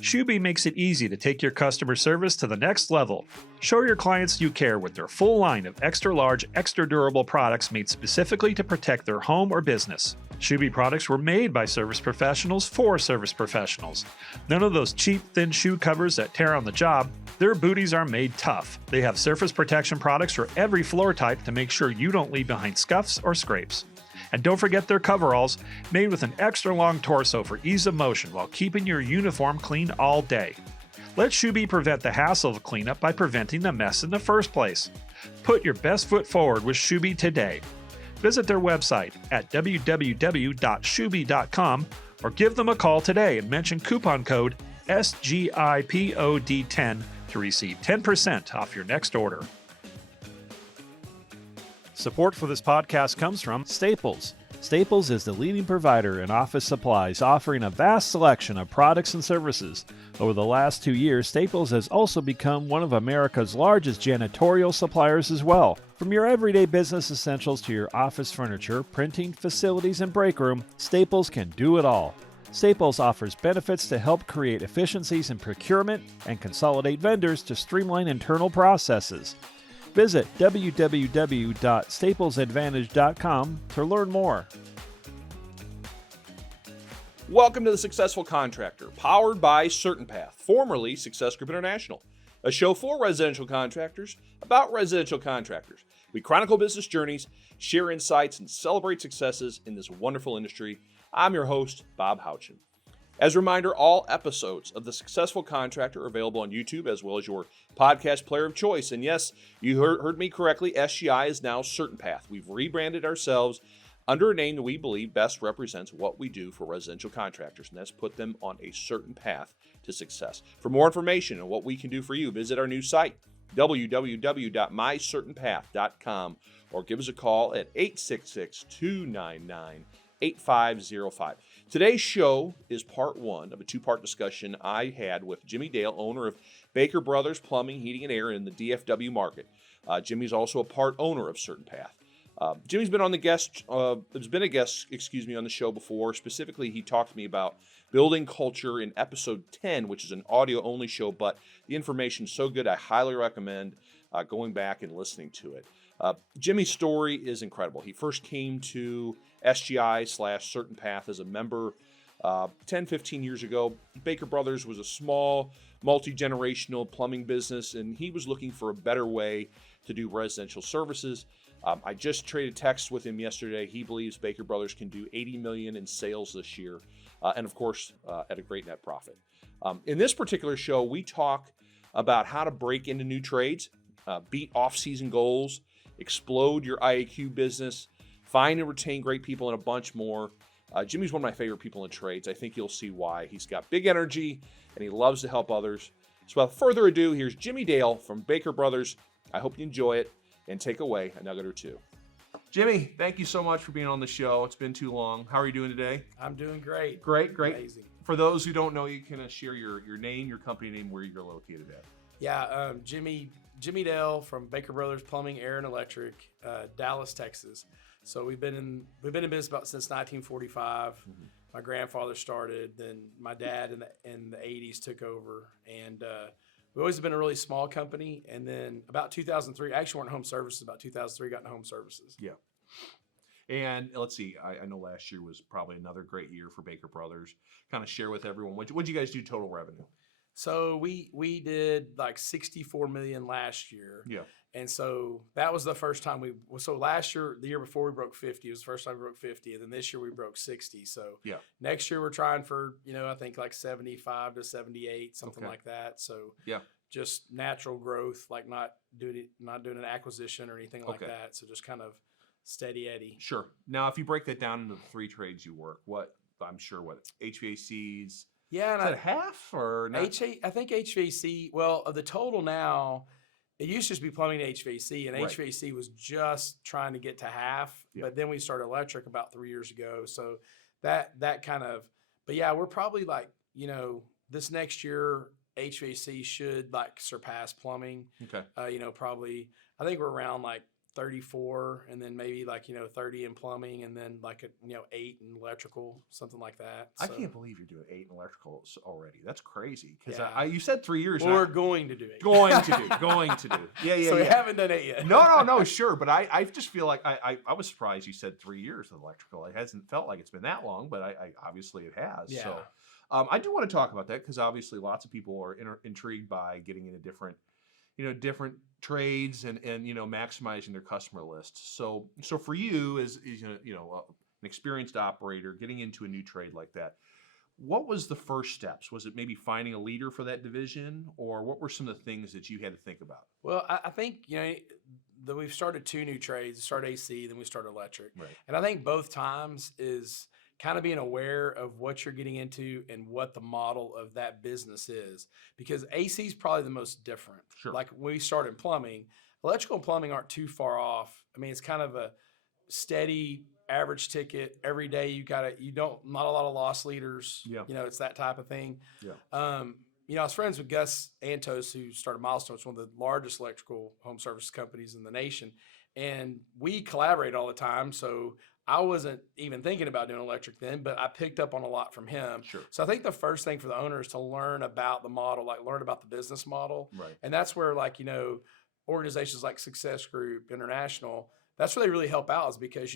Shuby makes it easy to take your customer service to the next level. Show your clients you care with their full line of extra large, extra durable products made specifically to protect their home or business. Shuby products were made by service professionals for service professionals. None of those cheap, thin shoe covers that tear on the job. Their booties are made tough. They have surface protection products for every floor type to make sure you don't leave behind scuffs or scrapes. And don't forget their coveralls, made with an extra long torso for ease of motion while keeping your uniform clean all day. Let Shuby prevent the hassle of cleanup by preventing the mess in the first place. Put your best foot forward with Shuby today. Visit their website at www.shuby.com or give them a call today and mention coupon code SGIPOD10 to receive 10% off your next order. Support for this podcast comes from Staples. Staples is the leading provider in office supplies, offering a vast selection of products and services. Over the last 2 years, Staples has also become one of America's largest janitorial suppliers as well. From your everyday business essentials to your office furniture, printing, facilities, and break room, Staples can do it all. Staples offers benefits to help create efficiencies in procurement and consolidate vendors to streamline internal processes. Visit www.staplesadvantage.com to learn more. Welcome to The Successful Contractor, powered by CertainPath, formerly Success Group International, a show for residential contractors about residential contractors. We chronicle business journeys, share insights, and celebrate successes in this wonderful industry. I'm your host, Bob Houchin. As a reminder, all episodes of The Successful Contractor are available on YouTube as well as your podcast player of choice. And yes, you heard me correctly, SGI is now CertainPath. We've rebranded ourselves under a name that we believe best represents what we do for residential contractors, and that's put them on a certain path to success. For more information on what we can do for you, visit our new site, www.mycertainpath.com, or give us a call at 866-299-8505. Today's show is part one of a two-part discussion I had with Jimmie Dale, owner of Baker Brothers Plumbing, Heating, and Air in the DFW market. Jimmie's also a part owner of CertainPath. Jimmie's been on the guest, has been a guest, on the show before. Specifically, he talked to me about building culture in episode 10, which is an audio-only show, but the information's so good, I highly recommend going back and listening to it. Jimmie's story is incredible. He first came to SGI/CertainPath as a member 10, 15 years ago. Baker Brothers was a small, multi-generational plumbing business, and he was looking for a better way to do residential services. I just traded texts with him yesterday. He believes Baker Brothers can do $80 million in sales this year, and of course, at a great net profit. In this particular show, we talk about how to break into new trades, beat off-season goals, explode your IAQ business, find and retain great people, and a bunch more. Jimmie's one of my favorite people in trades. I think you'll see why. He's got big energy, and he loves to help others. So without further ado, here's Jimmie Dale from Baker Brothers. I hope you enjoy it, and take away a nugget or two. Jimmie, thank you so much for being on the show. It's been too long. How are you doing today? I'm doing great. Great. Amazing. For those who don't know, you can share your name, your company name, where you're located at. Yeah, Jimmie Dale from Baker Brothers Plumbing, Air, and Electric, Dallas, Texas. So we've been in business since 1945. Mm-hmm. My grandfather started, then my dad in the 80s took over, and we've always been a really small company. And then about 2003, I actually went home services. About 2003, got into home services. Yeah. And let's see, I know last year was probably another great year for Baker Brothers. Kind of share with everyone, what'd you guys do total revenue? So we did like $64 million last year. Yeah. And so that was the first time so last year, the year before we broke 50, it was the first time we broke 50. And then this year we broke 60. So yeah. Next year we're trying for, I think like 75 to 78, something like that. So yeah, just natural growth, like not doing an acquisition or anything like that. So just kind of steady Eddie. Sure. Now, if you break that down into the three trades you work, HVACs, yeah, is that half or not? I think HVAC, well, of the total now, it used to just be plumbing and HVAC, and right. HVAC was just trying to get to half, but then we started electric about 3 years ago. So that kind of, but yeah, we're probably like, this next year, HVAC should like surpass plumbing. Okay. Probably, I think we're around like 34, and then maybe like 30 in plumbing, and then like 8 in electrical, something like that. I So, can't believe you're doing 8 in electrical already. That's crazy. Because Yeah. you said 3 years. we're going to do it. going to do. Yeah. So we haven't done it yet. No, sure. But I just feel like I was surprised you said 3 years of electrical. It hasn't felt like it's been that long, but I obviously it has. Yeah. So I do want to talk about that because obviously lots of people are intrigued by getting into different trades and maximizing their customer list. So for you as an experienced operator getting into a new trade like that, what was the first steps? Was it maybe finding a leader for that division, or what were some of the things that you had to think about? Well, I think that we've started 2 new trades. Started AC, then we started electric. Right. And I think both times is kind of being aware of what you're getting into and what the model of that business is, because AC is probably the most different. Sure. Like when we started plumbing, electrical and plumbing aren't too far off. I mean, it's kind of a steady average ticket every day. Not a lot of loss leaders. Yeah. It's that type of thing. Yeah. I was friends with Gus Antos, who started Milestone. It's one of the largest electrical home service companies in the nation. And we collaborate all the time. So I wasn't even thinking about doing electric then, but I picked up on a lot from him. Sure. So I think the first thing for the owner is to learn about the model, like learn about the business model. Right. And that's where organizations like Success Group International, that's where they really help out, is because,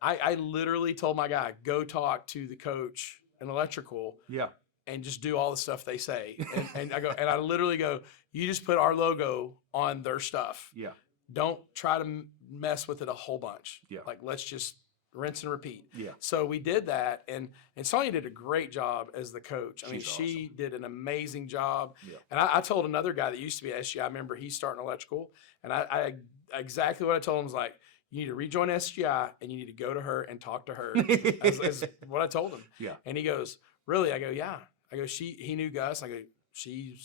I literally told my guy, go talk to the coach in electrical. Yeah. And just do all the stuff they say. And I literally go, you just put our logo on their stuff. Yeah. Don't try to mess with it a whole bunch. Yeah. Like, let's just rinse and repeat. Yeah. So we did that, and Sonia did a great job as the coach. I mean, She's she awesome. did an amazing job. Yeah. And I told another guy that used to be at SGI, I remember he's starting electrical, and I exactly what I told him was like, you need to rejoin SGI, and you need to go to her and talk to her. as what I told him. Yeah. And he goes, really? I go, yeah. I go, he knew Gus. I go, she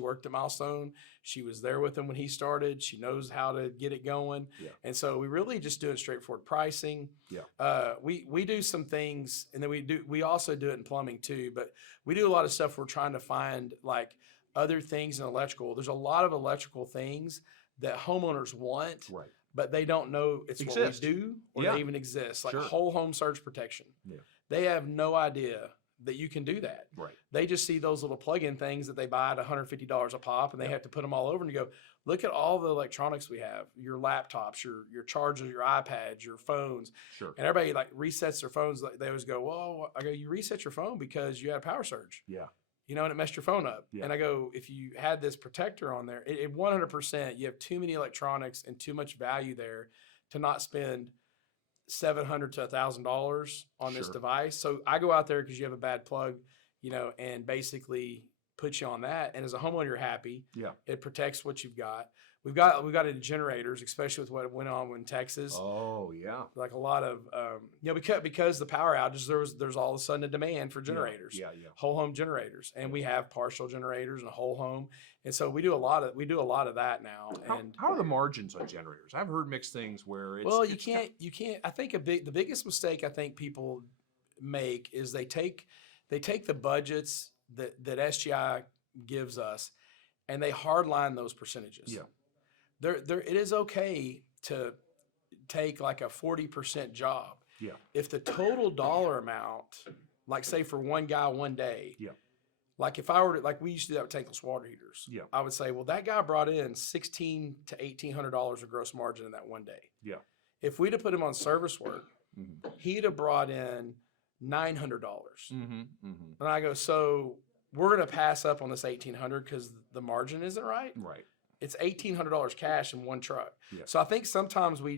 worked at Milestone. She was there with him when he started. She knows how to get it going. Yeah. And so we really just doing straightforward pricing. Yeah. We do some things, and then we also do it in plumbing too, but we do a lot of stuff. We're trying to find like other things in electrical. There's a lot of electrical things that homeowners want, Right. but they don't know it's Exist. what we do or Yeah. they even exist. Like Sure. whole home surge protection. Yeah. They have no idea that you can do that. Right. They just see those little plug-in things that they buy at $150 a pop, and they have to put them all over, and you go, look at all the electronics we have, your laptops, your chargers, your iPads, your phones. Sure. And everybody like resets their phones. They always go, well, I go, you reset your phone because you had a power surge. Yeah. And it messed your phone up. Yeah. And I go, if you had this protector on there, it 100%, you have too many electronics and too much value there to not spend $700 to $1,000 on this Sure. device. So I go out there because you have a bad plug, and basically put you on that. And as a homeowner, you're happy. Yeah. It protects what you've got. We've got into generators, especially with what went on in Texas. Oh yeah. Like a lot of, because the power outages, there's all of a sudden a demand for generators. Yeah. Whole home generators, and we have partial generators and a whole home, and so we do a lot of that now. How are the margins on generators? I've heard mixed things where it's you can't. I think the biggest mistake I think people make is they take the budgets that SGI gives us, and they hardline those percentages. Yeah. It is okay to take like a 40% job. Yeah. If the total dollar amount, like say for one guy one day, Yeah. like if I were to, like we used to do that with tankless water heaters. Yeah. I would say, well, that guy brought in $1,600 to $1,800 of gross margin in that one day. Yeah. If we'd have put him on service work, Mm-hmm. he'd have brought in $900. Mm-hmm. Mm-hmm. And I go, so we're going to pass up on this $1,800 because the margin isn't right. Right. It's $1,800 cash in one truck. Yeah. So I think sometimes we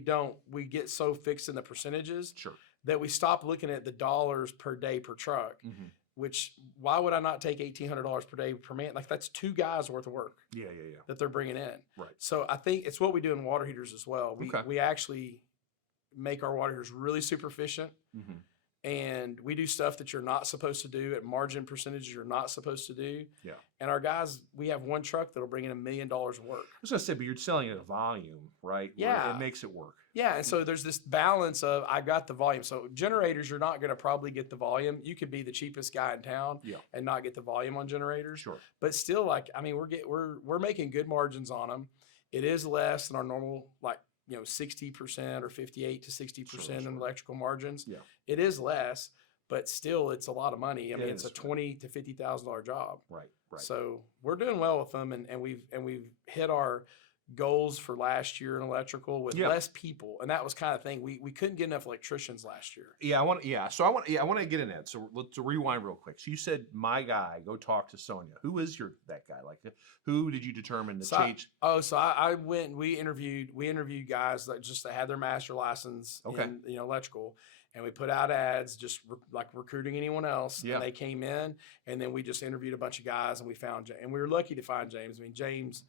get so fixed in the percentages Sure. that we stop looking at the dollars per day per truck, Mm-hmm. which why would I not take $1,800 per day per man? Like that's 2 guys worth of work Yeah. that they're bringing in. Right. So I think it's what we do in water heaters as well. Okay. We actually make our water heaters really super efficient. Mm-hmm. And we do stuff that you're not supposed to do at margin percentages you're not supposed to do. Yeah. And our guys, we have one truck that'll bring in $1 million of work. I was gonna say, but you're selling it at a volume, right? Where Yeah. it makes it work. Yeah, and so there's this balance of I got the volume. So generators, you're not going to probably get the volume. You could be the cheapest guy in town Yeah. and not get the volume on generators. Sure. But still, like I mean, we're making good margins on them. It is less than our normal like 60% or 58 to 60% Sure. in electrical margins. Yeah. It is less, but still it's a lot of money. I mean, it's a is, $20,000 to $50,000 job. Right. So we're doing well with them, and we've hit our goals for last year in electrical with less people, and that was kind of thing. We couldn't get enough electricians last year. I want to get in that. So let's rewind real quick. So you said, my guy, go talk to Sonia. Who is that guy? Like, who did you determine to change? I went. We interviewed guys that had their master license in electrical, and we put out ads just like recruiting anyone else. Yeah. And they came in, and then we just interviewed a bunch of guys, and we found James. And we were lucky to find James. I mean, James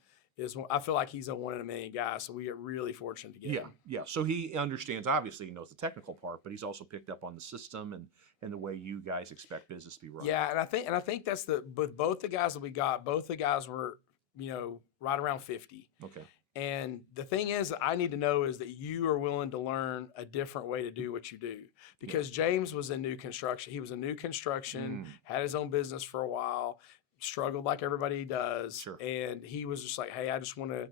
I feel like he's a 1 in a million guy, so we get really fortunate to get him. Yeah. So he understands, obviously he knows the technical part, but he's also picked up on the system and the way you guys expect business to be run. Yeah, and I think that's with both the guys that we got, both the guys were, right around 50. Okay. And the thing is, I need to know is that you are willing to learn a different way to do what you do. Because James was in new construction. He was in new construction, had his own business for a while, struggled like everybody does. Sure. And he was just like, hey, I just want to,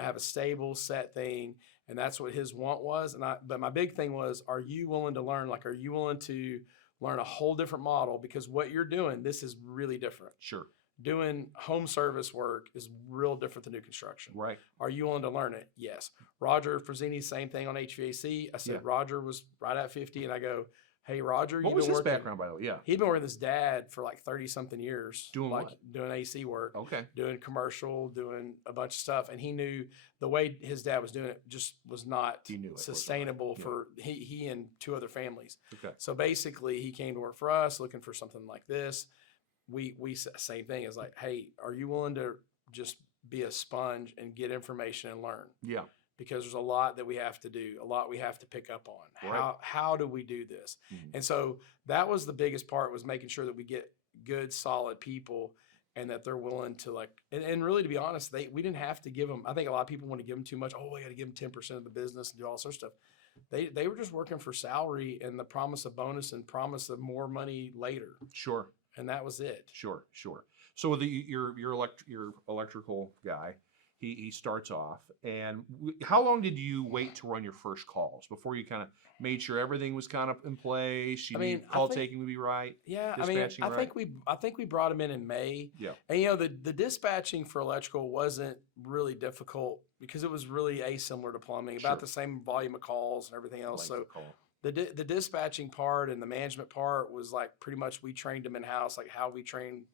have a stable set thing. And that's what his want was. But my big thing was, are you willing to learn? Like, are you willing to learn a whole different model? Because what you're doing, this is really different. Sure. Doing home service work is real different than new construction. Right. Are you willing to learn it? Yes. Roger Frazzini, same thing on HVAC. I said, Roger was right at 50, and I go, hey, Roger, what was his background, by the way? Yeah. He'd been working with his dad for like 30-something years. Doing what? Doing AC work. Okay. Doing commercial, doing a bunch of stuff. And he knew the way his dad was doing it just was not sustainable for he and 2 other families. Okay. So basically, he came to work for us looking for something like this. We same thing is like, hey, are you willing to just be a sponge and get information and learn? Yeah. Because there's a lot that we have to do, a lot we have to pick up on. Right. How do we do this? And so that was the biggest part, was making sure that we get good, solid people, and that they're willing to and really, to be honest, we didn't have to give them. I think a lot of people want to give them too much. Oh, we got to give them 10% of the business and do all sorts of stuff. They were just working for salary and the promise of bonus and promise of more money later. Sure. And that was it. Sure. So with your electrical guy, he starts off, and how long did you wait to run your first calls before you kind of made sure everything was kind of in place? Call taking would be right. Yeah, I think we brought him in May. Yeah, and the dispatching for electrical wasn't really difficult because it was really asimilar to plumbing, about the same volume of calls and everything else. So the dispatching part and the management part was like pretty much we trained them in house, like how we train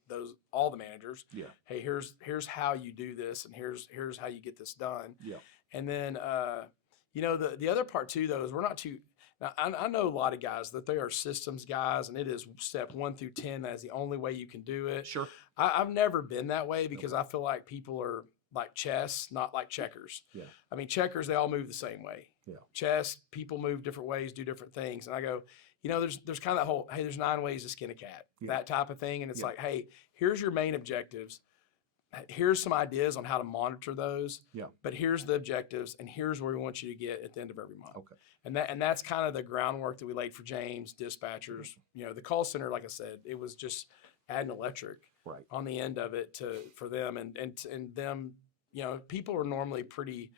all the managers. Yeah. Hey, here's how you do this, and here's how you get this done. Yeah. And then the other part too, though, is we're not too. Now I know a lot of guys that they are systems guys, and it is step 1 through 10. That is the only way you can do it. Sure. I've never been that way because I feel like people are like chess, not like checkers. Yeah. I mean, checkers, they all move the same way. Yeah. Chess, people move different ways, do different things. And I go, there's kind of that whole, hey, there's 9 ways to skin a cat, that type of thing. And it's like, hey, here's your main objectives. Here's some ideas on how to monitor those. Yeah. But here's the objectives, and here's where we want you to get at the end of every month. Okay. And that's kind of the groundwork that we laid for James, dispatchers. The call center, like I said, it was just adding electric on the end of it for them and them. People are normally pretty.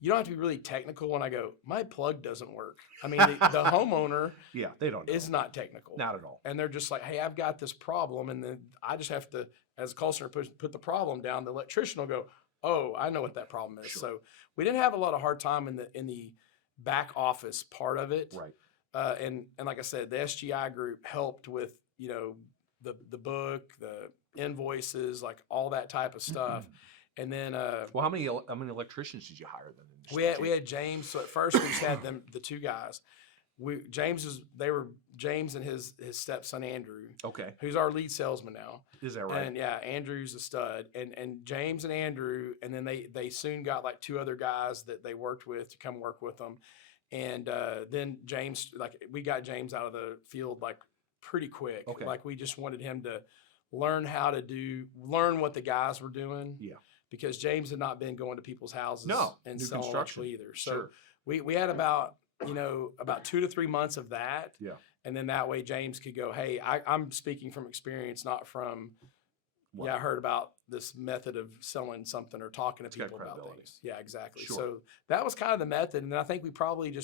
You don't have to be really technical when I go, my plug doesn't work. I mean, the homeowner they don't know. Is not technical. Not at all. And they're just like, hey, I've got this problem. And then I just have to, as a call center, put the problem down. The electrician will go, oh, I know what that problem is. Sure. So we didn't have a lot of hard time in the back office part of it. Right. And like I said, the SGI group helped with, the book, the invoices, like all that type of stuff. And then, how many electricians did you hire then? We had James. So at first we just had the 2 guys. James and his stepson Andrew. Okay. Who's our lead salesman now. Is that right? And Andrew's a stud. And James and Andrew, and then they soon got like 2 other guys that they worked with to come work with them. And then James, we got James out of the field like pretty quick. Okay. Like we just wanted him to learn what the guys were doing. Yeah. Because James had not been going to people's houses and selling electrical either. So we had about 2 to 3 months of that. Yeah. And then that way James could go, hey, I'm speaking from experience, not from Yeah, I heard about this method of selling something or talking to people about credibility. things. Yeah, exactly. Sure. So that was kind of the method. And then I think we probably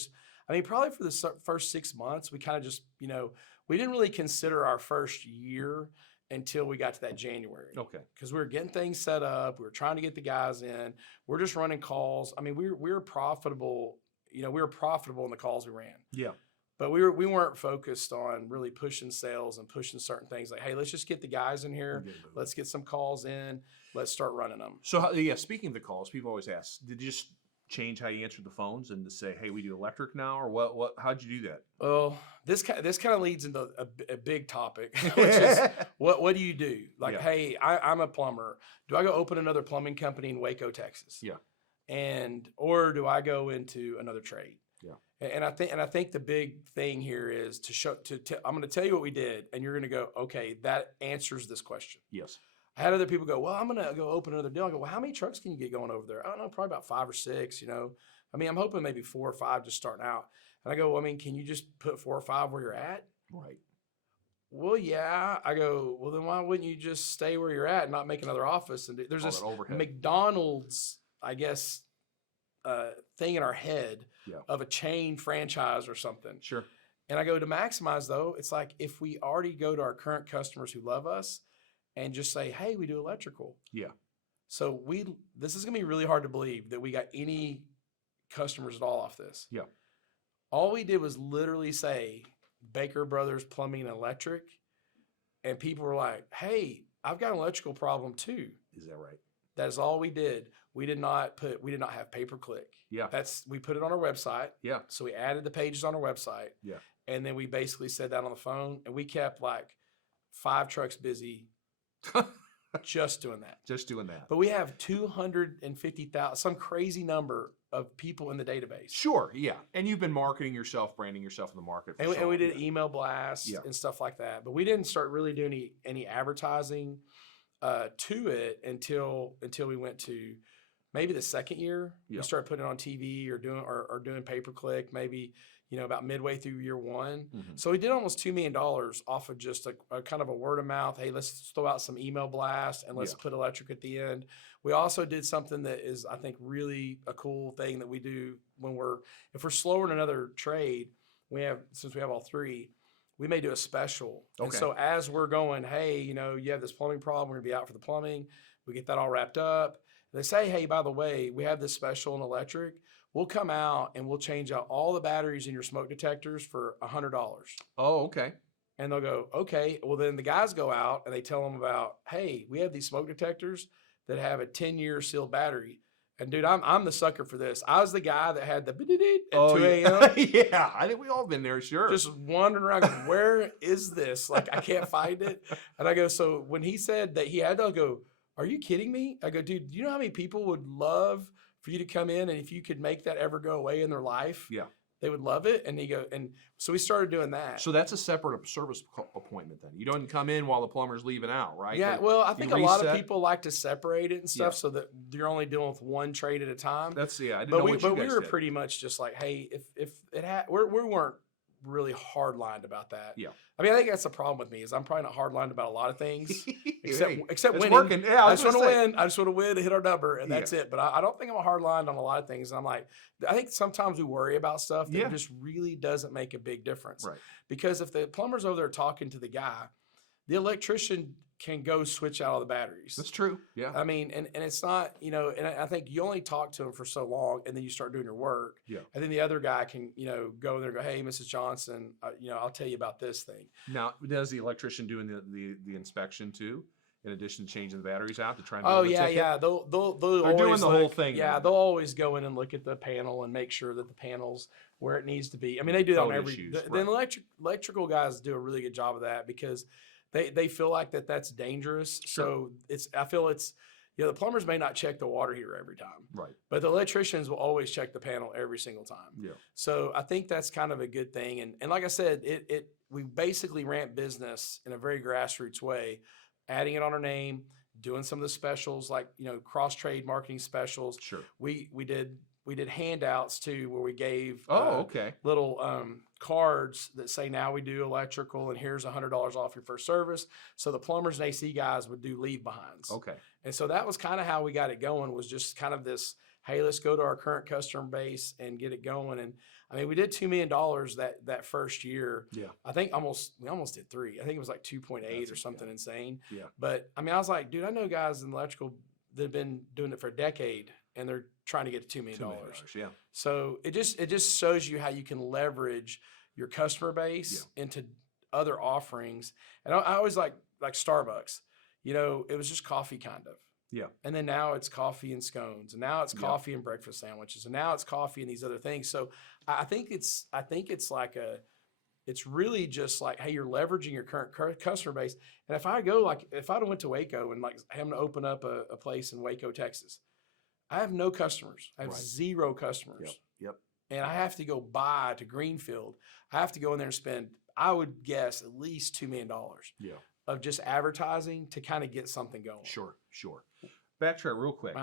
probably for the first 6 months, we kind of just, we didn't really consider our first year until we got to that January. Okay. Because we were getting things set up. We were trying to get the guys in. We're just running calls. I mean, we were profitable. We were profitable in the calls we ran. Yeah. But we weren't focused on really pushing sales and pushing certain things like, hey, let's just get the guys in here. Let's get some calls in. Let's start running them. So, speaking of the calls, people always ask, did you just change how you answered the phones and to say, hey, we do electric now? Or what? How'd you do that? Well, this kind of leads into a big topic, which is what do you do? Like, hey, I'm a plumber. Do I go open another plumbing company in Waco, Texas? Yeah. Or do I go into another trade? Yeah. And I think the big thing here is I'm going to tell you what we did, and you're going to go, okay, that answers this question. Yes. I had other people go, well, I'm going to go open another deal. I go, well, how many trucks can you get going over there? I don't know, probably about 5 or 6, I mean, I'm hoping maybe 4 or 5 just starting out. And I go, well, I mean, can you just put 4 or 5 where you're at? Right. Well, yeah. I go, well, then why wouldn't you just stay where you're at and not make another office? And there's this McDonald's, I guess, thing in our head of a chain franchise or something. Sure. And I go, to maximize though, it's like if we already go to our current customers who love us and just say, hey, we do electrical. Yeah. So this is going to be really hard to believe that we got any customers at all off this. Yeah. All we did was literally say Baker Brothers Plumbing and Electric. And people were like, hey, I've got an electrical problem too. Is that right? That is all we did. We did not have pay-per-click. Yeah. We put it on our website. Yeah. So we added the pages on our website. Yeah. And then we basically said that on the phone, and we kept like 5 trucks busy just doing that. Just doing that. But we have 250,000, some crazy number of people in the database. Sure, yeah. And you've been marketing yourself, branding yourself in the market. And we did email blasts and stuff like that. But we didn't start really doing any advertising to it until we went to maybe the second year. We started putting it on TV or doing pay-per-click, maybe about midway through year 1. Mm-hmm. So we did almost $2 million off of just a kind of a word of mouth. Hey, let's throw out some email blasts and let's put electric at the end. We also did something that is, I think, really a cool thing that we do if we're slower in another trade. Since we have all 3, we may do a special. Okay. And so as we're going, hey, you have this plumbing problem, we're gonna be out for the plumbing. We get that all wrapped up. They say, hey, by the way, we have this special in electric. We'll come out and we'll change out all the batteries in your smoke detectors for $100. Oh, okay. And they'll go, okay. Well, then the guys go out and they tell them about, hey, we have these smoke detectors that have a 10-year sealed battery. And dude, I'm the sucker for this. I was the guy that had the at 2 a.m. Yeah, I think we all been there, sure. Just wandering around, going, where is this? Like, I can't find it. And I go, so when he said that he had to, I go, are you kidding me? I go, dude, do you know how many people would love for you to come in, and if you could make that ever go away in their life, they would love it. And so we started doing that. So that's a separate service appointment then. You don't come in while the plumber's leaving out, right? Yeah, well, I think a lot of people like to separate it and stuff so that you're only dealing with one trade at a time. I didn't know what you guys we were did. pretty much just like, hey, if it had, we weren't really hard-lined about that. Yeah. I mean, I think that's the problem with me is I'm probably not hard-lined about a lot of things except it's winning. Working. Yeah, I just want to win. I just want to win to hit our number, and that's it. But I don't think I'm a hard-lined on a lot of things. And I'm like, I think sometimes we worry about stuff that just really doesn't make a big difference. Right. Because if the plumber's over there talking to the guy, the electrician can go switch out all the batteries. That's true. Yeah. I mean, and it's not, and I think you only talk to him for so long and then you start doing your work. Yeah. And then the other guy can, go in there and go, hey, Mrs. Johnson, I'll tell you about this thing. Now, does the electrician do the inspection too? In addition to changing the batteries out to try and yeah. They're always doing the whole thing. Yeah, they'll always go in and look at the panel and make sure that the panel's where it needs to be. I mean, they do that on every. The electrical guys do a really good job of that because they feel like that's dangerous. Sure. So I feel the plumbers may not check the water heater every time, right? But the electricians will always check the panel every single time. Yeah. So I think that's kind of a good thing. And like I said, we basically ramp business in a very grassroots way. Adding it on our name, doing some of the specials like cross trade marketing specials. Sure. We did we did handouts too, where we gave okay. little cards that say now we do electrical and here's $100 off your first service. So the plumbers and AC guys would do leave behinds. Okay. And so that was kind of how we got it going, was just kind of this, hey, let's go to our current customer base and get it going. And I mean, we did $2 million that first year. Yeah. I think we almost did 3. I think it was like 2.8 or something insane. Yeah. But I mean, I was like, dude, I know guys in electrical that have been doing it for a decade and they're trying to get to $2 million. Yeah. So it just shows you how you can leverage your customer base into other offerings. And I always like Starbucks, you know, it was just coffee kind of. Yeah. And then now it's coffee and scones, and now it's coffee and breakfast sandwiches, and now it's coffee and these other things. So I think it's like it's really just like, hey, you're leveraging your current customer base. And if I'd went to Waco and like, hey, I'm going to open up a place in Waco, Texas, I have no customers. I have 0 customers. Yep. And I have to go buy to Greenfield. I have to go in there and spend, I would guess, at least $2 million. Yeah. Of just advertising to kind of get something going. Sure. Backtrack real quick.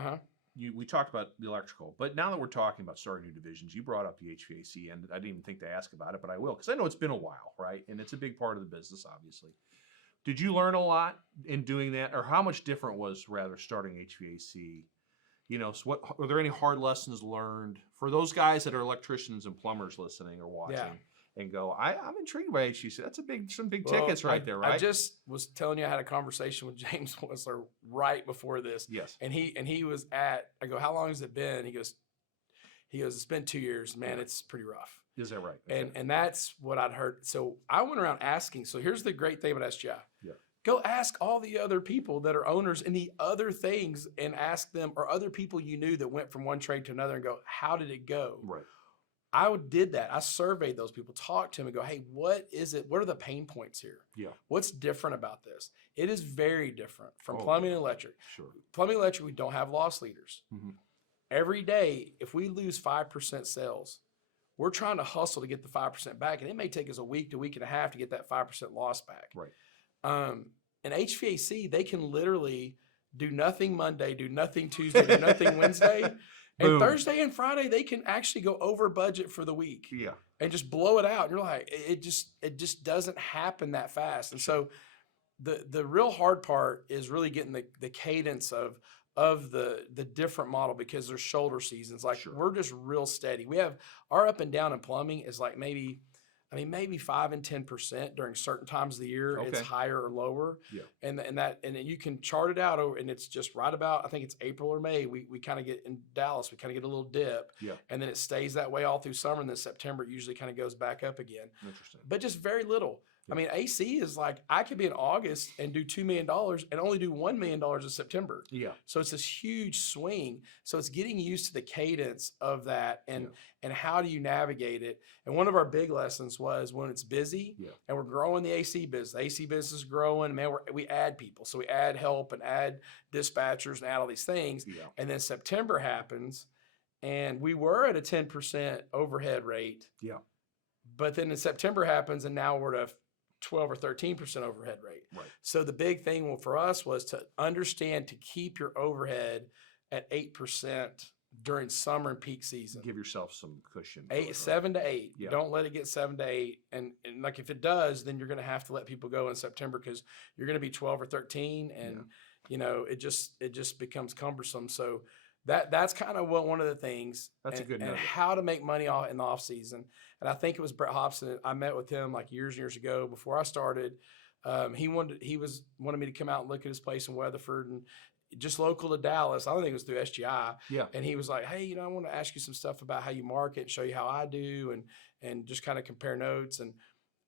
We talked about the electrical, but now that we're talking about starting new divisions, you brought up the HVAC, and I didn't even think to ask about it, but I will, because I know it's been a while, right? And it's a big part of the business, obviously. Did you learn a lot in doing that, or how much different was rather starting HVAC? You know, so what are there any hard lessons learned for those guys that are electricians and plumbers listening or watching? Yeah. And go, I'm intrigued by HVAC. That's some big tickets right there, right? I just was telling you I had a conversation with James Whistler right before this. Yes. And he was I go, how long has it been? He goes, it's been 2 years, man. Yeah. It's pretty rough. Is that right? Okay. And that's what I'd heard. So I went around asking. So here's the great thing about SGI. Yeah. Go ask all the other people that are owners in the other things and ask them, or other people you knew that went from one trade to another, and go, how did it go? Right. I did that. I surveyed those people, talked to them, and go, hey, what is it? What are the pain points here? Yeah. What's different about this? It is very different from plumbing and electric. Sure. Plumbing and electric, we don't have loss leaders. Mm-hmm. Every day, if we lose 5% sales, we're trying to hustle to get the 5% back, and it may take us a week to week and a half to get that 5% loss back. Right. And HVAC, they can literally do nothing Monday, do nothing Tuesday, do nothing Wednesday. And Thursday and Friday, they can actually go over budget for the week. Yeah. And just blow it out. And you're like, it just doesn't happen that fast. And so the real hard part is really getting the cadence of the different model, because there's shoulder seasons. Like we're just real steady. We have our up and down in plumbing is like maybe 5 and 10% during certain times of the year. Okay. It's higher or lower. Yeah. And you can chart it out over, and it's just right about, I think it's April or May. We kind of get in Dallas, we kind of get a little dip. Yeah. And then it stays that way all through summer. And then September it usually kind of goes back up again. Interesting. But just very little. I mean, AC is like, I could be in August and do $2 million and only do $1 million in September. Yeah. So it's this huge swing. So it's getting used to the cadence of that and how do you navigate it. And one of our big lessons was when it's busy and we're growing the AC business. The AC business is growing, man, we add people. So we add help and add dispatchers and add all these things. Yeah. And then September happens and we were at a 10% overhead rate. Yeah. But then in September happens and now we're at a 12 or 13% overhead rate. Right. So the big thing for us was to understand to keep your overhead at 8% during summer and peak season. Give yourself some cushion. 7 to 8. Yeah. Don't let it get 7 to 8. And like if it does, then you're going to have to let people go in September because you're going to be 12 or 13, and you know it just becomes cumbersome. So that's kind of one of the things. That's a good and nugget. How to make money in the off season. And I think it was Brett Hobson. I met with him like years and years ago before I started. He wanted me to come out and look at his place in Weatherford and just local to Dallas. I don't think it was through SGI. Yeah. And he was like, hey, I want to ask you some stuff about how you market and show you how I do and just kind of compare notes. And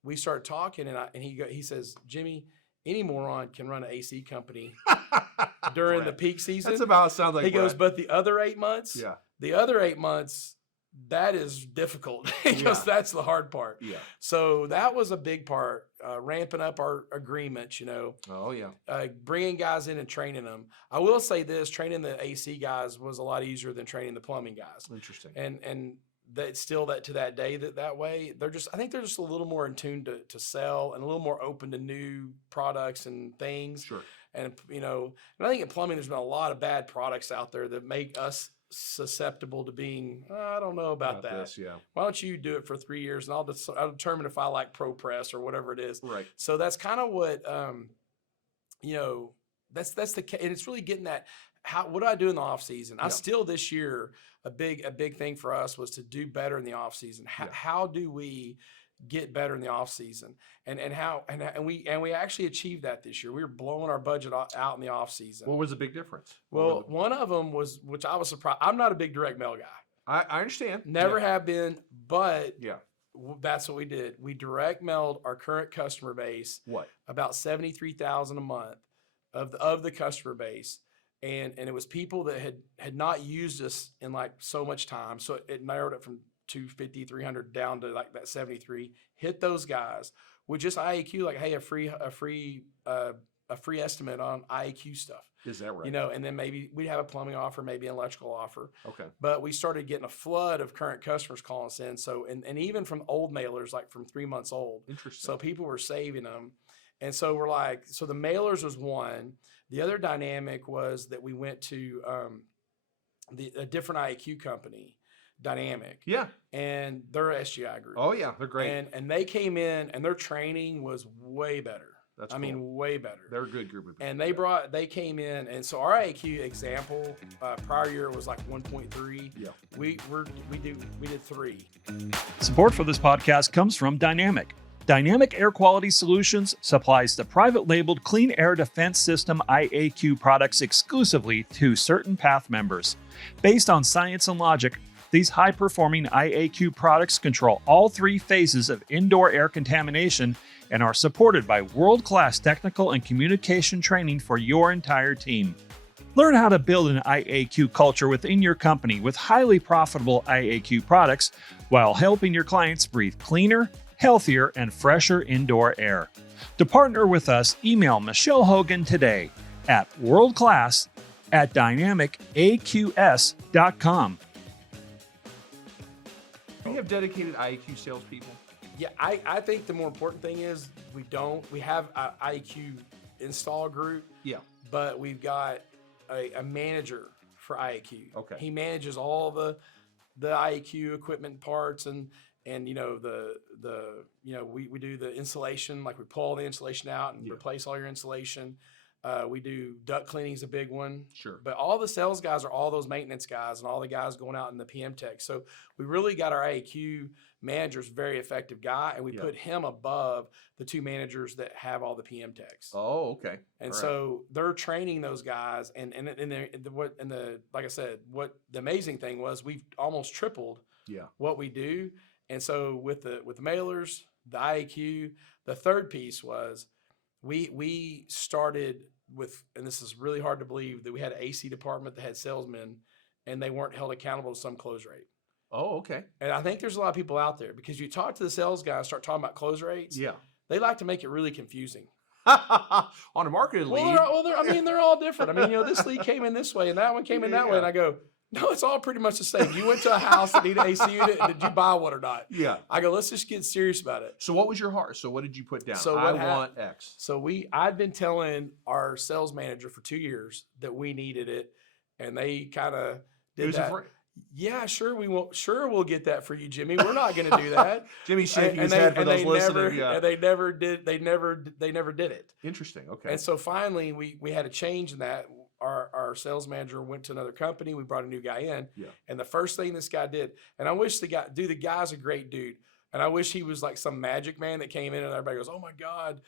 we started talking and he says, Jimmie, any moron can run an AC company during the peak season. That's about how it sounds like. He goes, but the other 8 months, that is difficult because that's the hard part. Yeah. So that was a big part, ramping up our agreements, Oh, yeah. Bringing guys in and training them. I will say this, training the AC guys was a lot easier than training the plumbing guys. Interesting. And that still to that day that way, I think they're just a little more in tune to sell and a little more open to new products and things. Sure. And, and I think in plumbing, there's been a lot of bad products out there that make us susceptible to being, I don't know about that. This, yeah. Why don't you do it for 3 years and I'll determine if I like Pro Press or whatever it is. Right. So that's kind of what, that's and it's really getting that. What do I do in the off season? I still this year, a big thing for us was to do better in the off season. How do we get better in the off season? And we actually achieved that this year. We were blowing our budget out in the off season. What was the big difference? Well, one of them was, which I was surprised. I'm not a big direct mail guy. I understand. Never have been, but yeah, that's what we did. We direct mailed our current customer base. What? About 73,000 a month of the customer base. And it was people that had not used us in like so much time. So it narrowed it from 250, 300 down to like that 73. Hit those guys with just IAQ, like, hey, a free estimate on IAQ stuff. Is that right? And then maybe we'd have a plumbing offer, maybe an electrical offer. Okay. But we started getting a flood of current customers calling us in. So and even from old mailers, like from 3 months old. Interesting. So people were saving them. And so we're like, so the mailers was one. The other dynamic was that we went to a different IAQ company, Dynamic. Yeah. And they're a SGI group. Oh yeah, they're great. And they came in and their training was way better. That's I mean, way better. They're a good group of people. And they came in, and so our IAQ example prior year was like 1.3. Yeah. We did 3. Support for this podcast comes from Dynamic. Dynamic Air Quality Solutions supplies the private labeled Clean Air Defense System IAQ products exclusively to CertainPath members. Based on science and logic, these high-performing IAQ products control all 3 phases of indoor air contamination and are supported by world-class technical and communication training for your entire team. Learn how to build an IAQ culture within your company with highly profitable IAQ products while helping your clients breathe cleaner, healthier, and fresher indoor air. To partner with us, email Michelle Hogan today at worldclass@dynamicaqs.com. Do you have dedicated IAQ salespeople? Yeah, I think the more important thing is we have an IAQ install group. Yeah. But we've got a manager for IAQ. Okay. He manages all the IAQ equipment parts and we do the insulation, like we pull all the insulation out and replace all your insulation. We do duct cleaning is a big one. Sure. But all the sales guys are all those maintenance guys and all the guys going out in the PM tech. So we really got our IAQ manager's very effective guy, and we put him above the 2 managers that have all the PM techs. Oh, okay. And so they're training those guys, like I said, what the amazing thing was we've almost tripled what we do. And so with the mailers, the IAQ, the third piece was we started with, and this is really hard to believe, that we had an AC department that had salesmen and they weren't held accountable to some close rate. Oh, okay. And I think there's a lot of people out there because you talk to the sales guys, start talking about close rates. Yeah. They like to make it really confusing. On a marketing lead. They're all different. I mean, this lead came in this way and that one came in that way. And I go, no, it's all pretty much the same. You went to a house that needed an AC unit. And did you buy one or not? Yeah. I go, let's just get serious about it. So what was your heart? So what did you put down? So I want X. So I'd been telling our sales manager for 2 years that we needed it. And they kind of did that. Yeah, sure. We'll get that for you, Jimmie. We're not going to do that. Jimmie's shaking his head for those listening. And they never did it. Interesting. Okay. And so finally we had a change in that. Our sales manager went to another company. We brought a new guy in. Yeah. And the first thing this guy did, and I wish the guy's a great dude. And I wish he was like some magic man that came in and everybody goes, oh my God,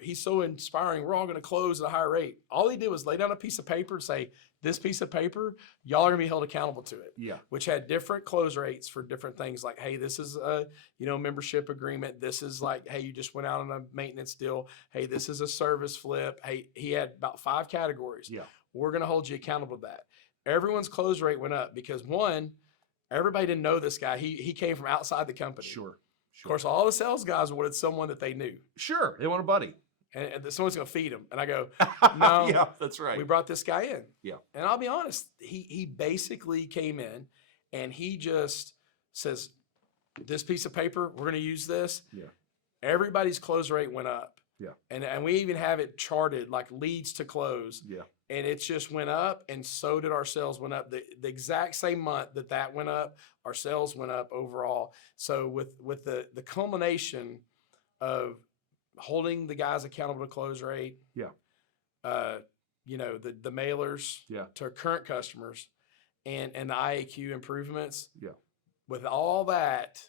he's so inspiring. We're all going to close at a higher rate. All he did was lay down a piece of paper and say, this piece of paper, y'all are going to be held accountable to it. Yeah. Which had different close rates for different things. Like, hey, this is a, membership agreement. This is like, hey, you just went out on a maintenance deal. Hey, this is a service flip. Hey, he had about 5 categories. Yeah. We're going to hold you accountable to that. Everyone's close rate went up because one, everybody didn't know this guy. He came from outside the company. Sure. Of course, all the sales guys wanted someone that they knew. Sure. They want a buddy. And someone's going to feed him. And I go, no. Yeah, that's right. We brought this guy in. Yeah. And I'll be honest, he basically came in and he just says, this piece of paper, we're going to use this. Yeah. Everybody's close rate went up. Yeah. And we even have it charted like leads to close. Yeah. And it just went up, and so did our sales went up. The exact same month that went up, our sales went up overall. So with the culmination of holding the guys accountable to close rate, the mailers to current customers, and the IAQ improvements. Yeah. With all that,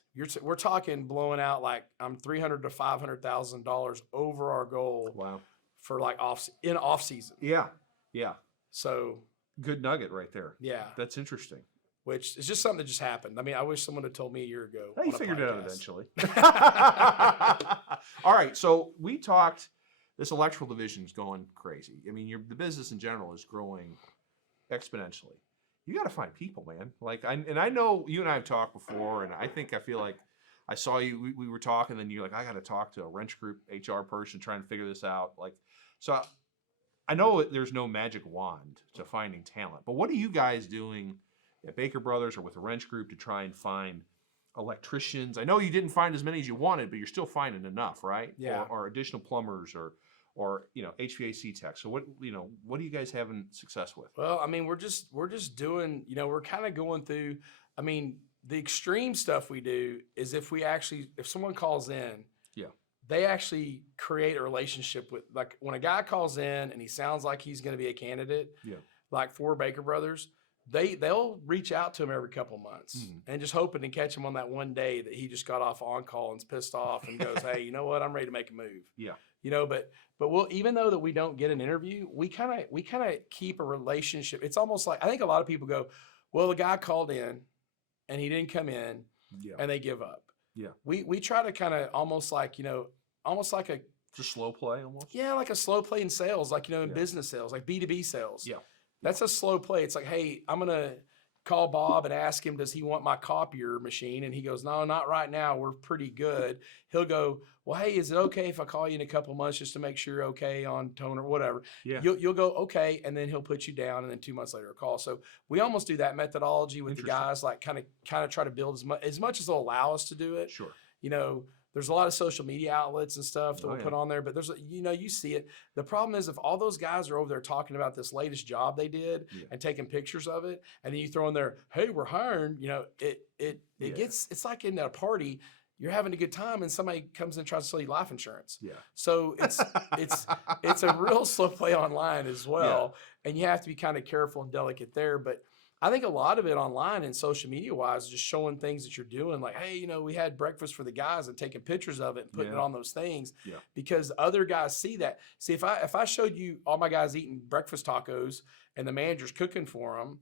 we're talking blowing out like $300,000 to $500,000 over our goal. Wow. For like off season. Yeah. Yeah. So good nugget right there. Yeah. That's interesting. Which is just something that just happened. I mean, I wish someone had told me a year ago. You figured it out eventually. All right. So we talked, this electrical division is going crazy. I mean, the business in general is growing exponentially. You got to find people, man. I know you and I have talked before, and I feel like I saw you, we were talking, and you're like, I got to talk to a wrench group HR person trying to figure this out. So I know there's no magic wand to finding talent, but what are you guys doing at Baker Brothers or with a wrench group to try and find electricians? I know you didn't find as many as you wanted, but you're still finding enough, right? Yeah. Or additional plumbers or HVAC techs. So what are you guys having success with? Well, I mean, we're just doing, we're kind of going through, I mean, the extreme stuff we do is if someone calls in, they actually create a relationship with, like when a guy calls in and he sounds like he's going to be a candidate, like for Baker Brothers, they'll reach out to him every couple months and just hoping to catch him on that one day that he just got off on call and's pissed off and goes, hey, you know what? I'm ready to make a move. Yeah. But we'll, even though that we don't get an interview, we kind of keep a relationship. It's almost like, I think a lot of people go, well, the guy called in and he didn't come in and they give up. Yeah. We try to kind of almost like a just slow play almost. Yeah, like a slow play in sales, like in business sales, like B2B sales. Yeah. That's a slow play. It's like, hey, I'm gonna call Bob and ask him, does he want my copier machine? And he goes, no, not right now. We're pretty good. He'll go, well, hey, is it okay if I call you in a couple months just to make sure you're okay on tone or whatever? Yeah. You'll go, okay, and then he'll put you down, and then 2 months later a call. So we almost do that methodology with the guys, like kind of try to build as much as they'll allow us to do it. Sure. There's a lot of social media outlets and stuff that we'll put on there, but there's, you see it. The problem is if all those guys are over there talking about this latest job they did and taking pictures of it, and then you throw in there, hey, we're hiring, it gets, it's like in a party, you're having a good time and somebody comes in and tries to sell you life insurance. Yeah. So it's a real slow play online as well. Yeah. And you have to be kind of careful and delicate there. But I think a lot of it online and social media wise is just showing things that you're doing. Like, hey, we had breakfast for the guys and taking pictures of it and putting it on those things because other guys see that. See, if I showed you all my guys eating breakfast tacos and the manager's cooking for them,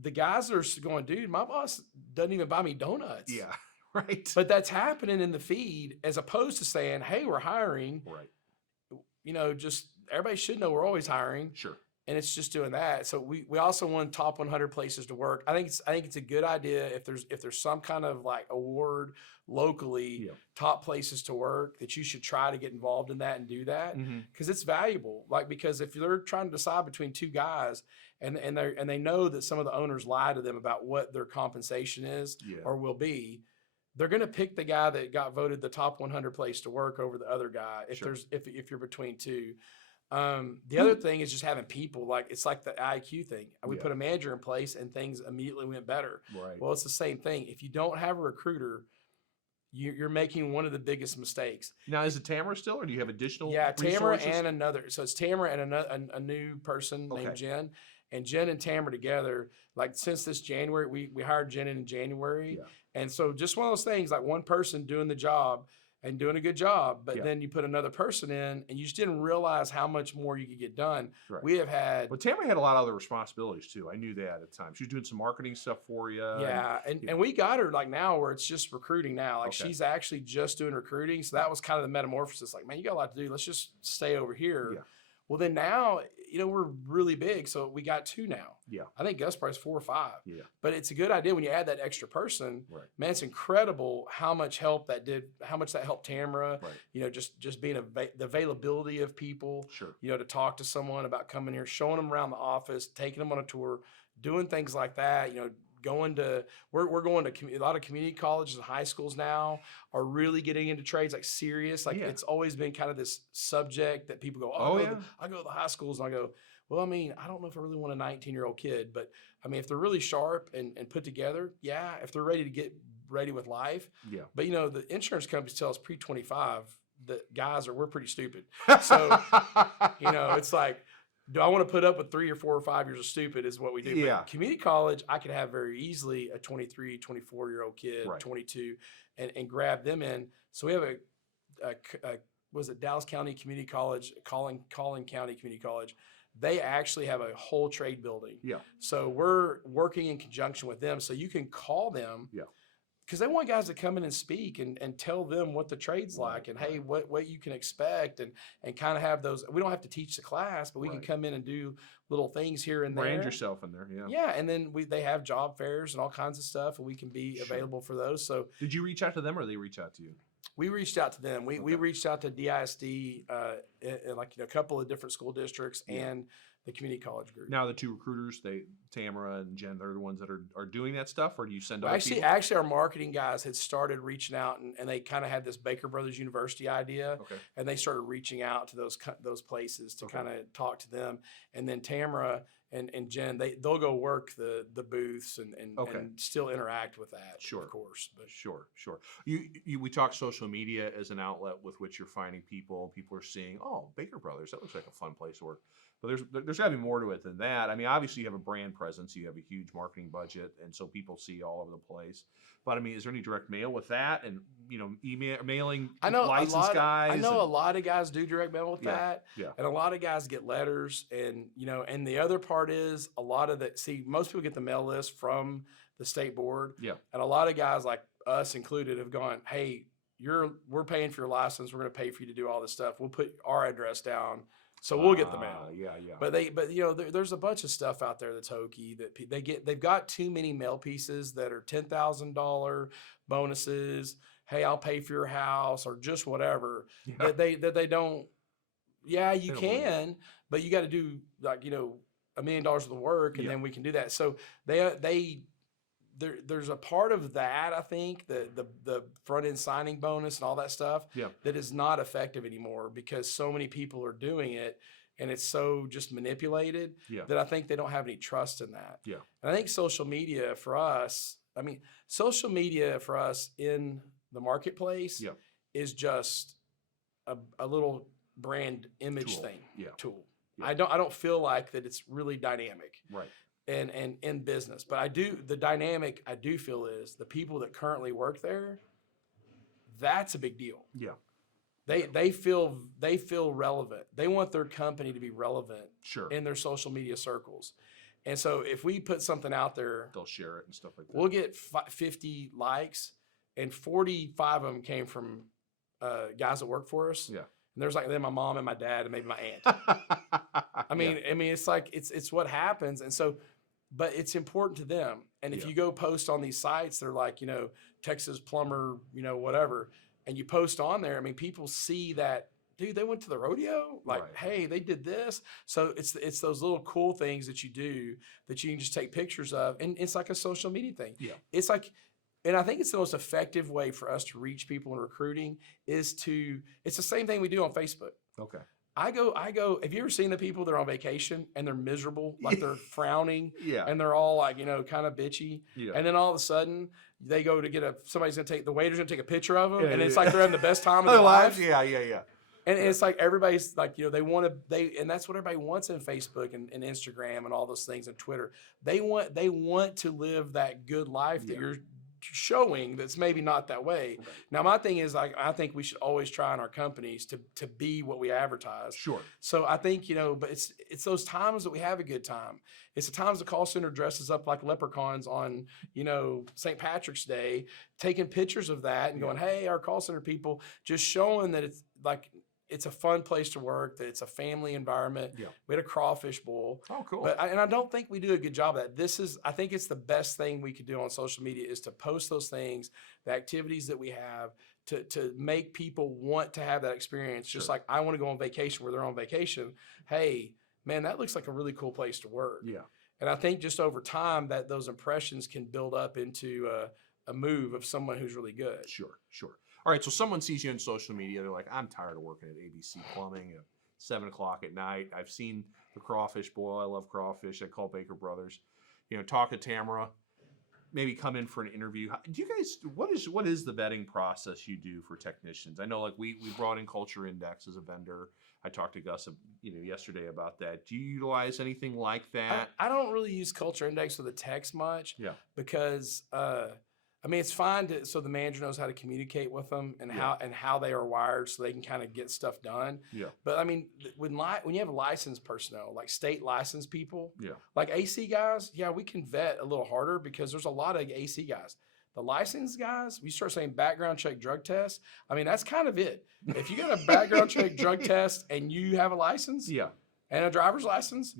the guys are going, dude, my boss doesn't even buy me donuts. Yeah. Right. But that's happening in the feed as opposed to saying, hey, we're hiring. Right. Just everybody should know we're always hiring. Sure. And it's just doing that. So we also won top 100 places to work. I think it's a good idea if there's some kind of like award locally, top places to work, that you should try to get involved in that and do that because it's valuable. Like, because if they're trying to decide between two guys and they know that some of the owners lie to them about what their compensation is or will be, they're going to pick the guy that got voted the top 100 place to work over the other guy if you're between two. The other thing is just having people, like it's like the IQ thing. We put a manager in place and things immediately went better. Right. Well, it's the same thing. If you don't have a recruiter, you're making one of the biggest mistakes. Now, is it Tamara still, or do you have additional Tamara resources? and another. So it's Tamara and a new person named Jen. And Jen and Tamara together, like since this January, we hired Jen in January. Yeah. And so just one of those things, like one person doing the job and doing a good job, but then you put another person in and you just didn't realize how much more you could get done. Right. We have had... Well, Tamara had a lot of other responsibilities too. I knew that at the time. She was doing some marketing stuff for you. Yeah, and we got her like now where it's just recruiting now. Like she's actually just doing recruiting. So that was kind of the metamorphosis. Like, man, you got a lot to do. Let's just stay over here. Yeah. Well, then now, we're really big. So we got two now. Yeah. I think Gus probably 4 or 5. Yeah. But it's a good idea when you add that extra person. Right. Man, it's incredible how much help that did, how much that helped Tamara. Right. Just being the availability of people. Sure. To talk to someone about coming here, showing them around the office, taking them on a tour, doing things like that. we're going to a lot of community colleges and high schools now are really getting into trades like serious. Like it's always been kind of this subject that people go, I go to the high schools, and I go, well, I mean, I don't know if I really want a 19-year-old kid, but I mean, if they're really sharp and put together, if they're ready to get ready with life. Yeah. But the insurance companies tell us pre-25 that we're pretty stupid. So, it's like, do I want to put up with 3 or 4 or 5 years of stupid is what we do. Yeah. But community college, I could have very easily a 23, 24-year-old kid, 22, and grab them in. So we have was it Dallas County Community College, Collin County Community College. They actually have a whole trade building. Yeah. So we're working in conjunction with them. So you can call them. Yeah. Because they want guys to come in and speak and tell them what the trade's like and, hey, what you can expect and kind of have those. We don't have to teach the class, but we can come in and do little things here and there. Brand yourself in there, yeah. Yeah, and then they have job fairs and all kinds of stuff, and we can be available for those. So, did you reach out to them or they reach out to you? We reached out to them. We reached out to DISD in a couple of different school districts and the community college group. Now the two recruiters, Tamara and Jen, they're the ones that are doing that stuff, or do you send other people? Actually, our marketing guys had started reaching out, and they kind of had this Baker Brothers University idea, and they started reaching out to those places to kind of talk to them. And then Tamara and Jen, they'll go work the booths and still interact with that. Sure, of course. But sure. We talk social media as an outlet with which you're finding people. People are seeing, Baker Brothers, that looks like a fun place to work. But there's got to be more to it than that. I mean, obviously you have a brand presence, you have a huge marketing budget, and so people see all over the place. But I mean, is there any direct mail with that, and mailing licensed guys? I know a lot of guys do direct mail with that, and a lot of guys get letters, and and the other part is a lot of most people get the mail list from the state board, and a lot of guys like us included have gone, hey, we're paying for your license, we're going to pay for you to do all this stuff, we'll put our address down. So we'll get the mail. But there's a bunch of stuff out there that's hokey that they've got too many mail pieces that are $10,000 bonuses. Hey, I'll pay for your house or just whatever that they don't. Yeah, you can, but you got to do $1 million of the work, and then we can do that. So there's a part of that, I think, the front end signing bonus and all that stuff that is not effective anymore because so many people are doing it and it's so just manipulated that I think they don't have any trust in that. Yeah. And I think social media for us in the marketplace is just a little brand image tool. Yeah. I don't feel like that it's really dynamic. Right. And in business. But the dynamic I do feel is the people that currently work there, that's a big deal. Yeah. They feel relevant. They want their company to be relevant in their social media circles. And so if we put something out there, they'll share it and stuff like that. We'll get 50 likes, and 45 of them came from guys that work for us. Yeah. And there's then my mom and my dad and maybe my aunt. I mean, it's like it's what happens, and so, but it's important to them. And if you go post on these sites, they're like Texas plumber, whatever, and you post on there. I mean, people see that, dude, they went to the rodeo. Like, hey, they did this. So it's those little cool things that you do that you can just take pictures of, and it's like a social media thing. Yeah, it's like. And I think it's the most effective way for us to reach people in recruiting it's the same thing we do on Facebook. Okay. I go, have you ever seen the people that are on vacation and they're miserable, like they're frowning and they're all like, kind of bitchy. Yeah. And then all of a sudden they go to the waiter's going to take a picture of them. And it's like they're having the best time of their life. Yeah. And it's like everybody's like, and that's what everybody wants in Facebook and Instagram and all those things and Twitter. They want to live that good life that you're showing that's maybe not that way. Right. Now, my thing is, I think we should always try in our companies to be what we advertise. Sure. So I think, but it's those times that we have a good time. It's the times the call center dresses up like leprechauns on, St. Patrick's Day, taking pictures of that and going, hey, our call center people, just showing that it's like, it's a fun place to work, that it's a family environment. Yeah. We had a crawfish bowl. Oh, cool. And I don't think we do a good job of that. I think it's the best thing we could do on social media is to post those things, the activities that we have, to make people want to have that experience. Just like I want to go on vacation where they're on vacation. Hey, man, that looks like a really cool place to work. Yeah. And I think just over time that those impressions can build up into a move of someone who's really good. Sure. All right, so someone sees you on social media. They're like, I'm tired of working at ABC Plumbing at 7 o'clock at night. I've seen the crawfish boil. I love crawfish. I call Baker Brothers. Talk to Tamara. Maybe come in for an interview. Do you guys? What is the vetting process you do for technicians? I know, like we brought in Culture Index as a vendor. I talked to Gus, yesterday about that. Do you utilize anything like that? I don't really use Culture Index with the text much. Yeah. Because it's fine so the manager knows how to communicate with them and how they are wired so they can kind of get stuff done. Yeah. But when you have licensed personnel, like state licensed people, yeah, like AC guys, we can vet a little harder because there's a lot of AC guys. The licensed guys, we start saying background check, drug test. That's kind of it. If you got a background check, drug test, and you have a license, and a driver's license,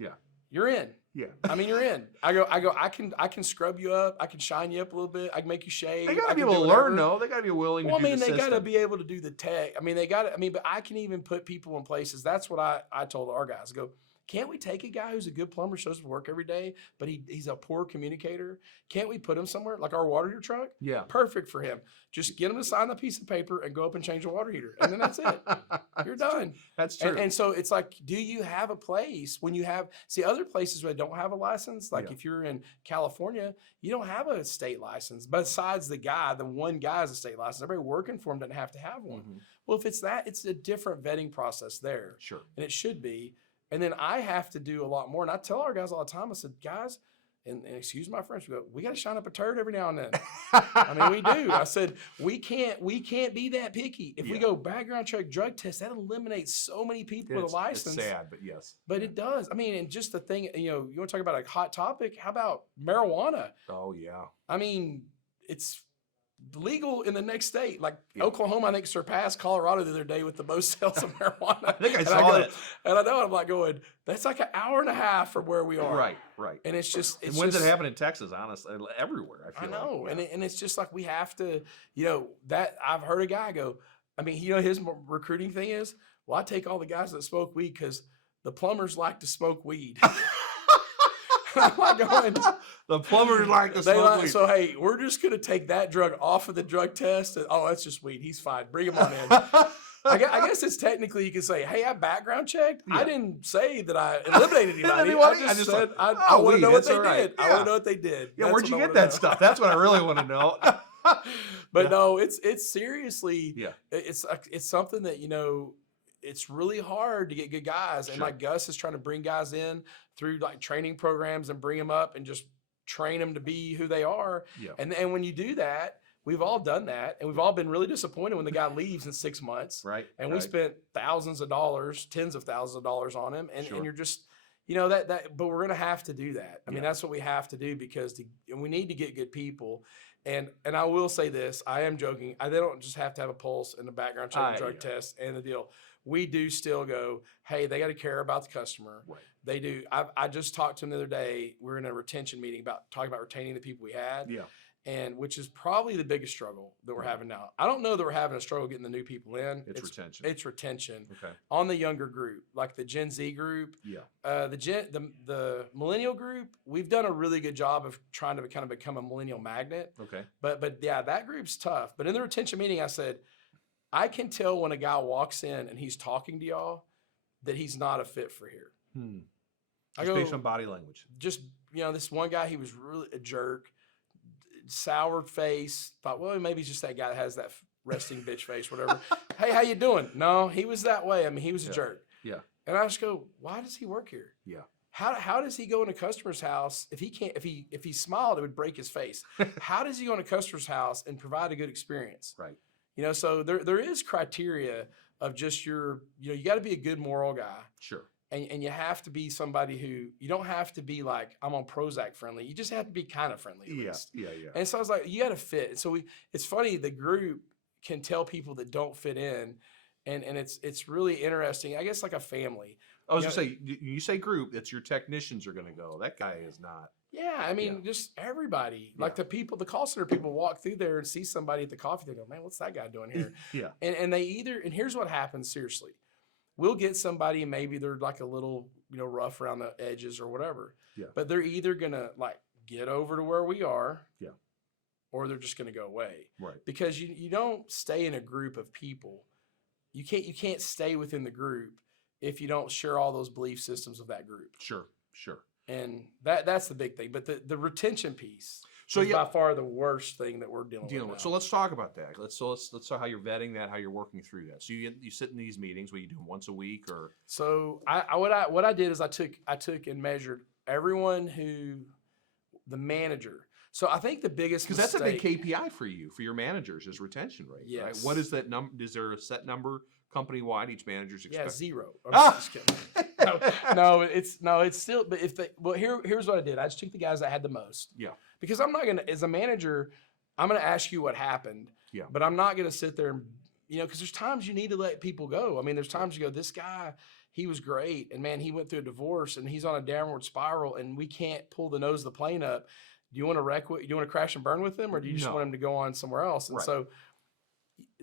you're in. Yeah. You're in. I can scrub you up. I can shine you up a little bit. I can make you shave. They got to be able to learn, though. They got to be willing to do the system. They got to be able to do the tech. But I can even put people in places. That's what I told our guys. I go, can't we take a guy who's a good plumber, shows up to work every day, but he's a poor communicator? Can't we put him somewhere? Like our water heater truck? Yeah. Perfect for him. Just get him to sign the piece of paper and go up and change the water heater. And then that's it. You're done. That's true. And so it's like, do you have a place when you have, other places where they don't have a license, like if you're in California, you don't have a state license. Besides the one guy has a state license. Everybody working for him doesn't have to have one. Mm-hmm. Well, if it's that, it's a different vetting process there. Sure. And it should be. And then I have to do a lot more. And I tell our guys all the time, I said, guys, and excuse my French, we got to shine up a turd every now and then. We do. I said, we can't be that picky. If we go background check, drug test, that eliminates so many people with a license. It's sad, but yes. But it does. And just the thing, you want to talk about a hot topic? How about marijuana? Oh, yeah. It's legal in the next state. Like Oklahoma, I think, surpassed Colorado the other day with the most sales of marijuana. I think I saw that. And I know, I'm like going, that's like an hour and a half from where we are. Right. And it's just... when's it happen in Texas, honestly? Everywhere, I feel I know. Like. And it's just like we have to, that I've heard a guy go, his recruiting thing is, well, I take all the guys that smoke weed because the plumbers like to smoke weed. I'm like going, the plumbers like to smoke weed. So, hey, we're just going to take that drug off of the drug test. And, that's just weed. He's fine. Bring him on in. I guess it's technically you can say, hey, I background checked. Yeah. I didn't say that I eliminated anybody. I just said I want to know what they did. I want to know what they did. Yeah, where'd you get that stuff? That's what I really want to know. But no, it's seriously, it's something that, it's really hard to get good guys. And like Gus is trying to bring guys in through like training programs and bring them up and just train them to be who they are. Yeah. And when you do that, we've all done that. And we've all been really disappointed when the guy leaves in 6 months. Right. And we spent thousands of dollars, tens of thousands of dollars on him. And you're just, but we're going to have to do that. That's what we have to do because we need to get good people. And I will say this, I am joking. They don't just have to have a pulse and a background check and drug test and the deal. We do still go, hey, they got to care about the customer. Right. They do. I just talked to them the other day. We're in a retention meeting talking about retaining the people we had. Yeah. And which is probably the biggest struggle that we're having now. I don't know that we're having a struggle getting the new people in. It's retention. It's retention. Okay. On the younger group, like the Gen Z group. Yeah. The millennial group, we've done a really good job of trying to kind of become a millennial magnet. Okay. But yeah, that group's tough. But in the retention meeting, I said, I can tell when a guy walks in and he's talking to y'all that he's not a fit for here. Just based on body language. Just, this one guy, he was really a jerk, soured face, thought, well, maybe he's just that guy that has that resting bitch face, whatever. Hey, how you doing? No, he was that way. He was a jerk. Yeah. And I just go, why does he work here? Yeah. How does he go in a customer's house if he can't, if he smiled, it would break his face. How does he go in a customer's house and provide a good experience? Right. So there is criteria of just you got to be a good moral guy. Sure. And you have to be somebody who, you don't have to be like, I'm on Prozac friendly. You just have to be kind of friendly at least. Yeah. And so I was like, you got to fit. So it's funny, the group can tell people that don't fit in. And it's really interesting. I guess like a family. I was going to say, you say group, it's your technicians are going to go. That guy is not. Yeah, just everybody. Like the call center people walk through there and see somebody at the coffee. They go, man, what's that guy doing here? Yeah. And they and here's what happens, seriously. we'll get somebody and maybe they're like a little, rough around the edges or whatever. Yeah. But they're either going to like get over to where we are. Yeah. Or they're just going to go away. Right. Because you don't stay in a group of people. You can't stay within the group if you don't share all those belief systems of that group. Sure. And that's the big thing. But the retention piece is by far the worst thing that we're dealing with now. So let's talk about that. Let's talk how you're vetting that, how you're working through that. So you sit in these meetings. What you do once a week or? So what I did is I took and measured everyone the manager. So I think the biggest because that's a big KPI for you, for your managers, is retention rate. Yes. Right? What is that number? Is there a set number company wide each manager's expect? Yeah, 0. I'm just kidding. No, it's still. But here's what I did. I just took the guys that had the most. Yeah. Because I'm not gonna, as a manager, I'm gonna ask you what happened. Yeah. But I'm not gonna sit there and because there's times you need to let people go. I mean, there's times you go, this guy, he was great, and man, he went through a divorce and he's on a downward spiral, and we can't pull the nose of the plane up. Do you want to crash and burn with him, or do you just want him to go on somewhere else? And so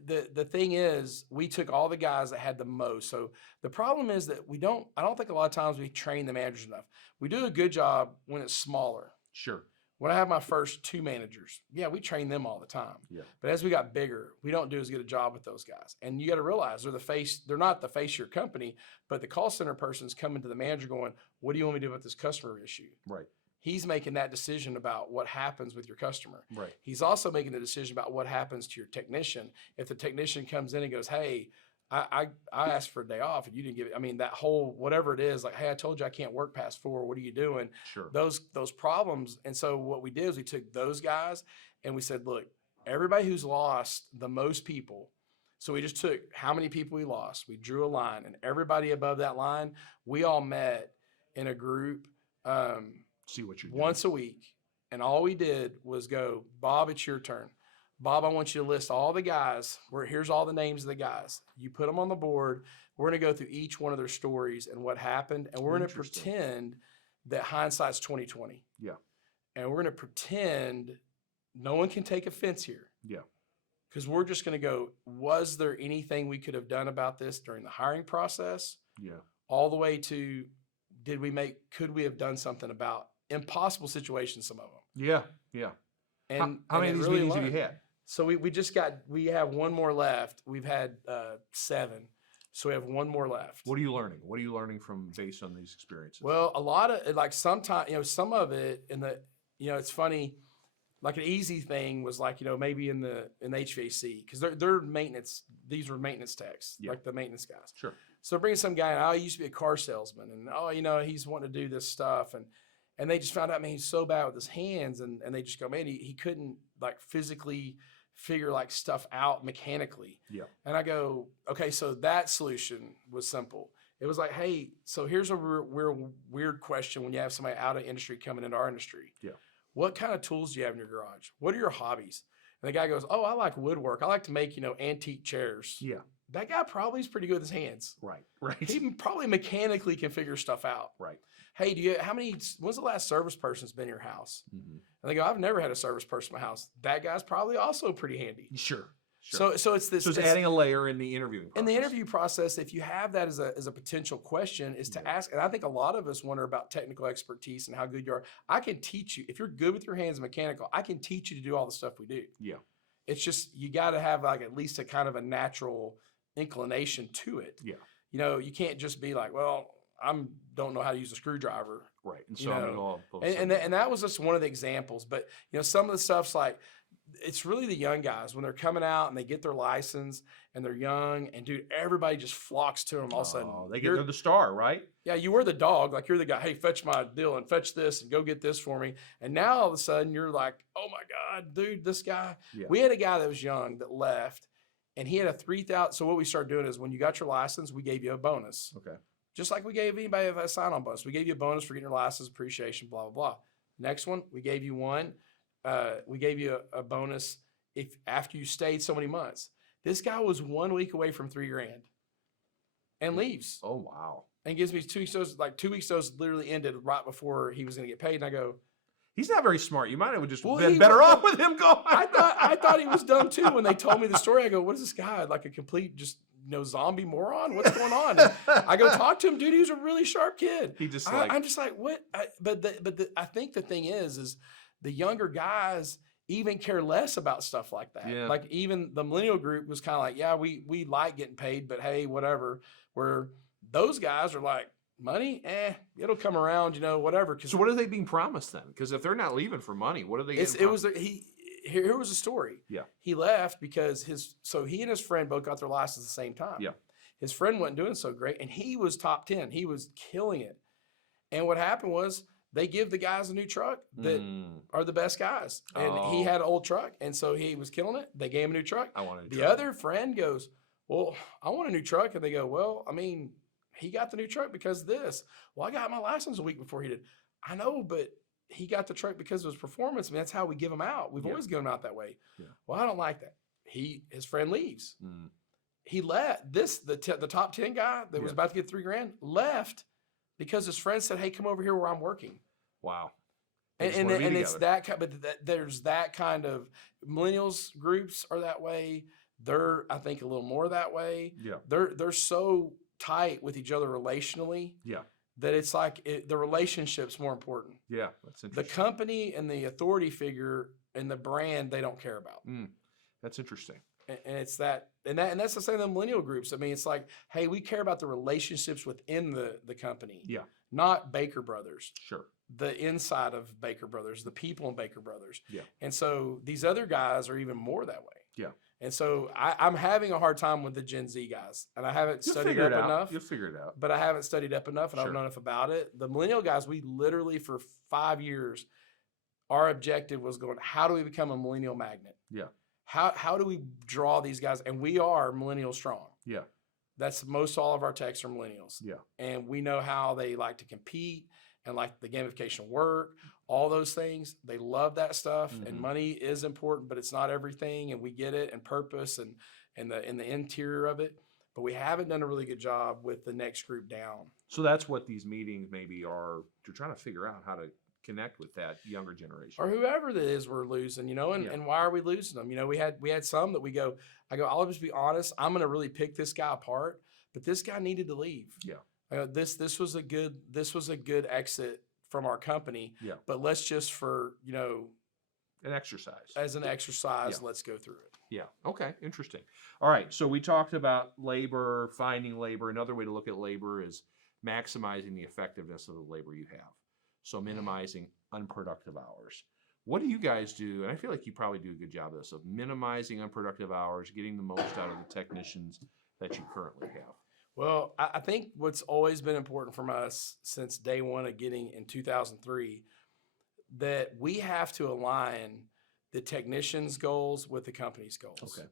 the thing is, we took all the guys that had the most. So the problem is that I don't think a lot of times we train the managers enough. We do a good job when it's smaller. Sure. When I have my first 2 managers, we train them all the time. Yeah. But as we got bigger, we don't do as good a job with those guys. And you got to realize they're not the face of your company, but the call center person's coming to the manager going, what do you want me to do about this customer issue? Right. He's making that decision about what happens with your customer. Right. He's also making the decision about what happens to your technician. If the technician comes in and goes, hey, I asked for a day off and you didn't give it. I mean, that whole, whatever it is, like, hey, I told you I can't work past 4. What are you doing? Sure. Those problems. And so what we did is we took those guys and we said, look, everybody who's lost the most people. So we just took how many people we lost. We drew a line, and everybody above that line, we all met in a group. See what you're doing. Once a week. And all we did was go, Bob, it's your turn. Bob, I want you to list all the guys. Here's all the names of the guys. You put them on the board. We're going to go through each one of their stories and what happened. And we're going to pretend that hindsight's 20/20. Yeah. And we're going to pretend no one can take offense here. Yeah. Because we're just going to go, was there anything we could have done about this during the hiring process? Yeah. All the way to, could we have done something about impossible situations, some of them? Yeah. Yeah. And how many of these meetings have you had? So we have one more left. We've had 7. So we have one more left. What are you learning? What are you learning based on these experiences? Well, a lot of like sometimes, some of it it's funny. Like an easy thing was like, maybe in the HVAC, because they're maintenance. These were maintenance techs, like the maintenance guys. Sure. So bringing some guy, he used to be a car salesman, and he's wanting to do this stuff, and they just found out, man, he's so bad with his hands, and they just go, man, he couldn't like physically figure like stuff out mechanically. Yeah. And I go, okay, so that solution was simple. It was like, hey, so here's a weird question when you have somebody out of industry coming into our industry. Yeah. What kind of tools do you have in your garage? What are your hobbies? And the guy goes, oh, I like woodwork. I like to make, antique chairs. Yeah. That guy probably is pretty good with his hands. Right. He probably mechanically can figure stuff out. Right. Hey, when's the last service person's been in your house? Mm-hmm. And they go, I've never had a service person in my house. That guy's probably also pretty handy. Sure. So it's this. So it's adding a layer in the interviewing process. In the interview process, if you have that as a potential question, is to ask. And I think a lot of us wonder about technical expertise and how good you are. I can teach you. If you're good with your hands and mechanical, I can teach you to do all the stuff we do. Yeah. It's just, you got to have like at least a kind of a natural inclination to it. Yeah. You can't just be like, well, don't know how to use a screwdriver. Right. And so I'm going to go off. And that was just one of the examples. But, some of the stuff's like, it's really the young guys when they're coming out and they get their license and they're young, and dude, everybody just flocks to them all of a sudden. They're the star, right? Yeah, you were the dog. Like, you're the guy, hey, fetch my deal and fetch this and go get this for me. And now all of a sudden you're like, oh my God, dude, this guy. Yeah. We had a guy that was young that left, and he had a 3,000. So what we started doing is when you got your license, we gave you a bonus. Okay. Just like we gave anybody a sign-on bonus. We gave you a bonus for getting your license, appreciation, blah, blah, blah. Next one, we gave you one. We gave you a bonus if after you stayed so many months. This guy was 1 week away from $3,000 and leaves. Oh, wow. And gives me 2 weeks. Like 2 weeks, those literally ended right before he was going to get paid. And I go, he's not very smart. You might have just been better off with him going. I thought he was dumb too when they told me the story. I go, what is this guy? Like a complete just zombie moron? What's going on? And I go talk to him, dude. He was a really sharp kid. He just I'm just like, what? I think the thing is the younger guys even care less about stuff like that. Yeah. Like even the millennial group was kind of like, yeah, we like getting paid, but hey, whatever. Where those guys are like, money, it'll come around, whatever. So what are they being promised then? Because if they're not leaving for money, what are they? Here was a story. Yeah. He left because he and his friend both got their license at the same time. Yeah. His friend wasn't doing so great, and he was top 10. He was killing it. And what happened was they give the guys a new truck that are the best guys. And he had an old truck, and so he was killing it. They gave him a new truck. I want a new The truck. other friend goes, well, I want a new truck. And they go, well, I mean, he got the new truck because of this. Well, I got my license a week before he did. I know, but he got the truck because of his performance. I mean, that's how we give them out. We've always given them out that way. Yeah. Well, I don't like that. His friend leaves. He left the top 10 guy that was about to get $3,000 left because his friend said, hey, come over here where I'm working. Wow. And it's that kind, but there's that kind of millennials groups are that way. They're, I think, a little more that way. Yeah. They're so tight with each other relationally. Yeah. That it's like the relationship's more important. Yeah, that's interesting. The company and the authority figure and the brand they don't care about. That's interesting. And it's that's the same in the millennial groups. I mean, it's like, hey, we care about the relationships within the company. Yeah. Not Baker Brothers. Sure. The inside of Baker Brothers, the people in Baker Brothers. Yeah. And so these other guys are even more that way. Yeah. And so I'm having a hard time with the Gen Z guys, and I haven't studied up enough. You'll figure it out. But I haven't studied up enough, and I don't know enough about it. The millennial guys, we literally for 5 years, our objective was going, how do we become a millennial magnet? Yeah. How do we draw these guys? And we are millennial strong. Yeah. That's most all of our techs are millennials. Yeah. And we know how they like to compete and like the gamification work, all those things. They love that stuff, and money is important, but it's not everything, and we get it, and purpose and the interior of it. But we haven't done a really good job with the next group down. So that's what these meetings maybe are. You're trying to figure out how to connect with that younger generation. Or whoever that is we're losing, and why are we losing them? We had some that I'll just be honest, I'm gonna really pick this guy apart, but this guy needed to leave. Yeah. This was a good exit from our company. Yeah. But let's just An exercise. as an exercise, let's go through it. Yeah. Okay. Interesting. All right. So we talked about labor, finding labor. Another way to look at labor is maximizing the effectiveness of the labor you have. So minimizing unproductive hours. What do you guys do? And I feel like you probably do a good job of this, of minimizing unproductive hours, getting the most out of the technicians that you currently have. Well, I think what's always been important from us since day one of getting in 2003, that we have to align the technician's goals with the company's goals. Okay.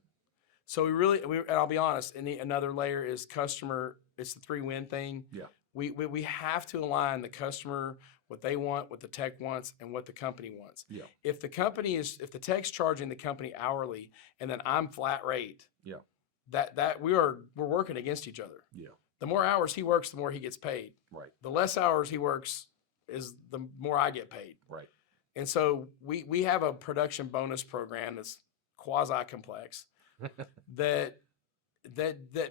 So and I'll be honest, another layer is customer, it's the 3-win thing. Yeah. We have to align the customer, what they want, what the tech wants, and what the company wants. Yeah. If the tech's charging the company hourly and then I'm flat rate, Yeah. that we're working against each other. Yeah. The more hours he works, the more he gets paid. Right. The less hours he works is the more I get paid. Right. And so we have a production bonus program that's quasi complex that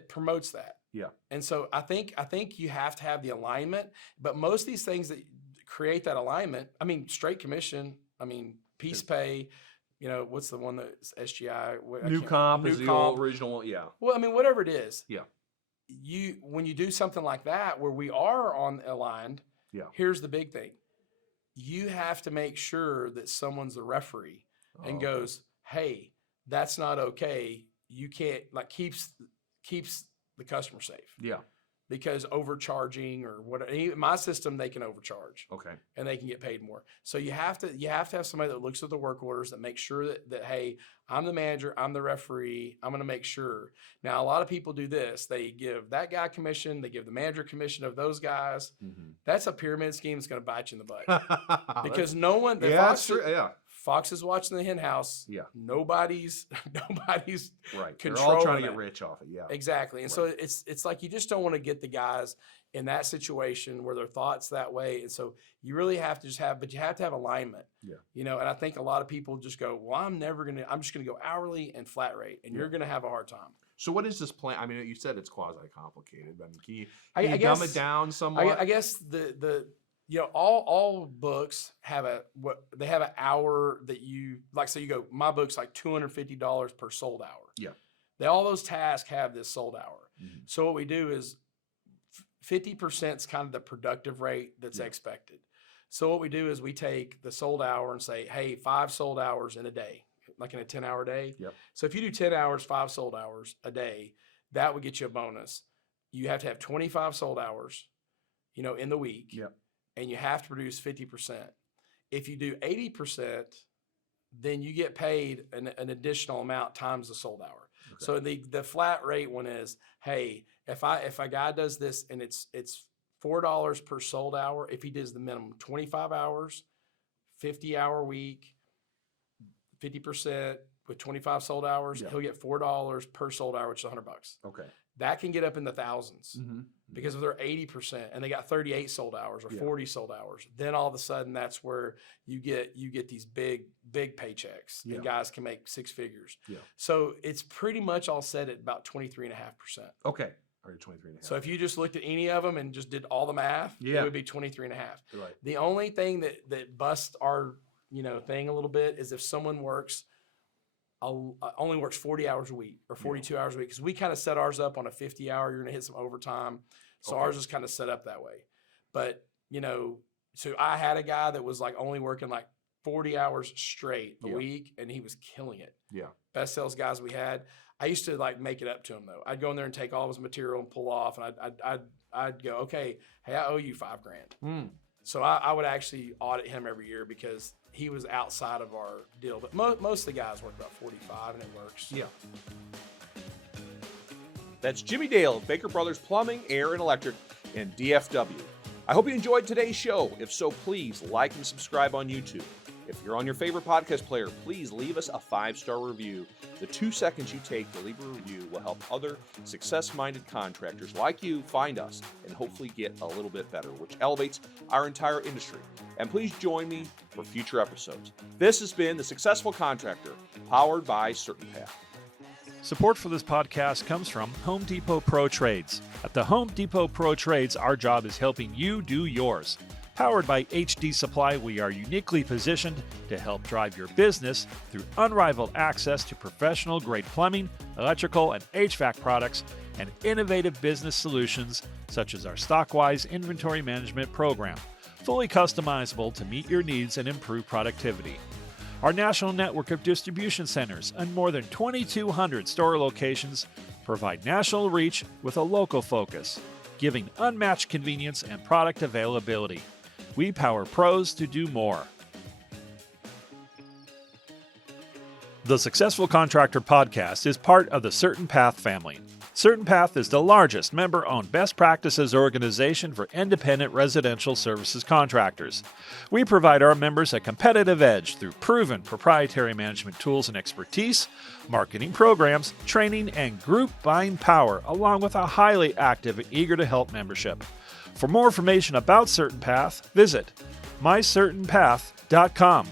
promotes that. Yeah. And so I think you have to have the alignment, but most of these things that create that alignment, I mean, straight commission, I mean, piece pay, what's the one that's SGI? New comp is the old original one. Yeah. Well, I mean, whatever it is. Yeah. When you do something like that where we are aligned, here's the big thing. You have to make sure that someone's the referee and goes, hey, that's not okay. You can't, keeps the customer safe. Yeah. Because overcharging or whatever, my system, they can overcharge. Okay. And they can get paid more. So you have to have somebody that looks at the work orders, that makes sure that hey, I'm the manager, I'm the referee, I'm going to make sure. Now, a lot of people do this. They give that guy commission, they give the manager commission of those guys. Mm-hmm. That's a pyramid scheme that's going to bite you in the butt. Because no one, Fox is watching the hen house. Yeah. Nobody's right. controlling. They're all trying to get rich off it. Yeah. Exactly. And so it's like you just don't want to get the guys in that situation where their thoughts that way. And so you really have to but you have to have alignment. Yeah. And I think a lot of people just go, well, I'm just going to go hourly and flat rate, and you're going to have a hard time. So what is this plan? I mean, you said it's quasi-complicated, but can you I dumb guess- it down somewhat? I guess the all books have they have an hour that you like. So you go, my book's like $250 per sold hour. Yeah. All those tasks have this sold hour. Mhm. So what we do is 50% is kind of the productive rate that's expected. So what we do is we take the sold hour and say, hey, 5 sold hours in a day, like in a 10-hour day. Yep. So if you do 10 hours, 5 sold hours a day, that would get you a bonus. You have to have 25 sold hours, in the week. Yep. And you have to produce 50%. If you do 80%, then you get paid an additional amount times the sold hour. Okay. So the flat rate one is, hey, if a guy does this and it's $4 per sold hour, if he does the minimum 25 hours, 50-hour week, 50% with 25 sold hours, he'll get $4 per sold hour, which is $100. Okay. That can get up in the thousands. Mm-hmm. Because if they're 80% and they got 38 sold hours or 40 sold hours, then all of a sudden that's where you get these big paychecks and guys can make 6 figures. Yeah. So it's pretty much all set at about 23.5%. Okay. Or 23.5. So if you just looked at any of them and just did all the math, it would be 23.5. Right. The only thing that busts our thing a little bit is if someone only works 40 hours a week or 42 hours a week, because we kind of set ours up on a 50-hour. You're going to hit some overtime. So ours is kind of set up that way. But, so I had a guy that was like only working like 40 hours straight a week, and he was killing it. Yeah. Best sales guys we had. I used to like make it up to him though. I'd go in there and take all of his material and pull off, and I'd go, okay, hey, I owe you $5,000. So I would actually audit him every year because he was outside of our deal. But most of the guys work about 45, and it works. Yeah. That's Jimmie Dale of Baker Brothers Plumbing, Air, and Electric in DFW. I hope you enjoyed today's show. If so, please like and subscribe on YouTube. If you're on your favorite podcast player, please leave us a 5-star review. The 2 seconds you take to leave a review will help other success-minded contractors like you find us and hopefully get a little bit better, which elevates our entire industry. And please join me for future episodes. This has been The Successful Contractor, powered by CertainPath. Support for this podcast comes from Home Depot Pro Trades. At the Home Depot Pro Trades, our job is helping you do yours. Powered by HD Supply, we are uniquely positioned to help drive your business through unrivaled access to professional-grade plumbing, electrical, and HVAC products, and innovative business solutions such as our Stockwise inventory management program, fully customizable to meet your needs and improve productivity. Our national network of distribution centers and more than 2,200 store locations provide national reach with a local focus, giving unmatched convenience and product availability. We power pros to do more. The Successful Contractor Podcast is part of the CertainPath family. CertainPath is the largest member-owned best practices organization for independent residential services contractors. We provide our members a competitive edge through proven proprietary management tools and expertise, marketing programs, training, and group buying power, along with a highly active and eager-to-help membership. For more information about CertainPath, visit mycertainpath.com.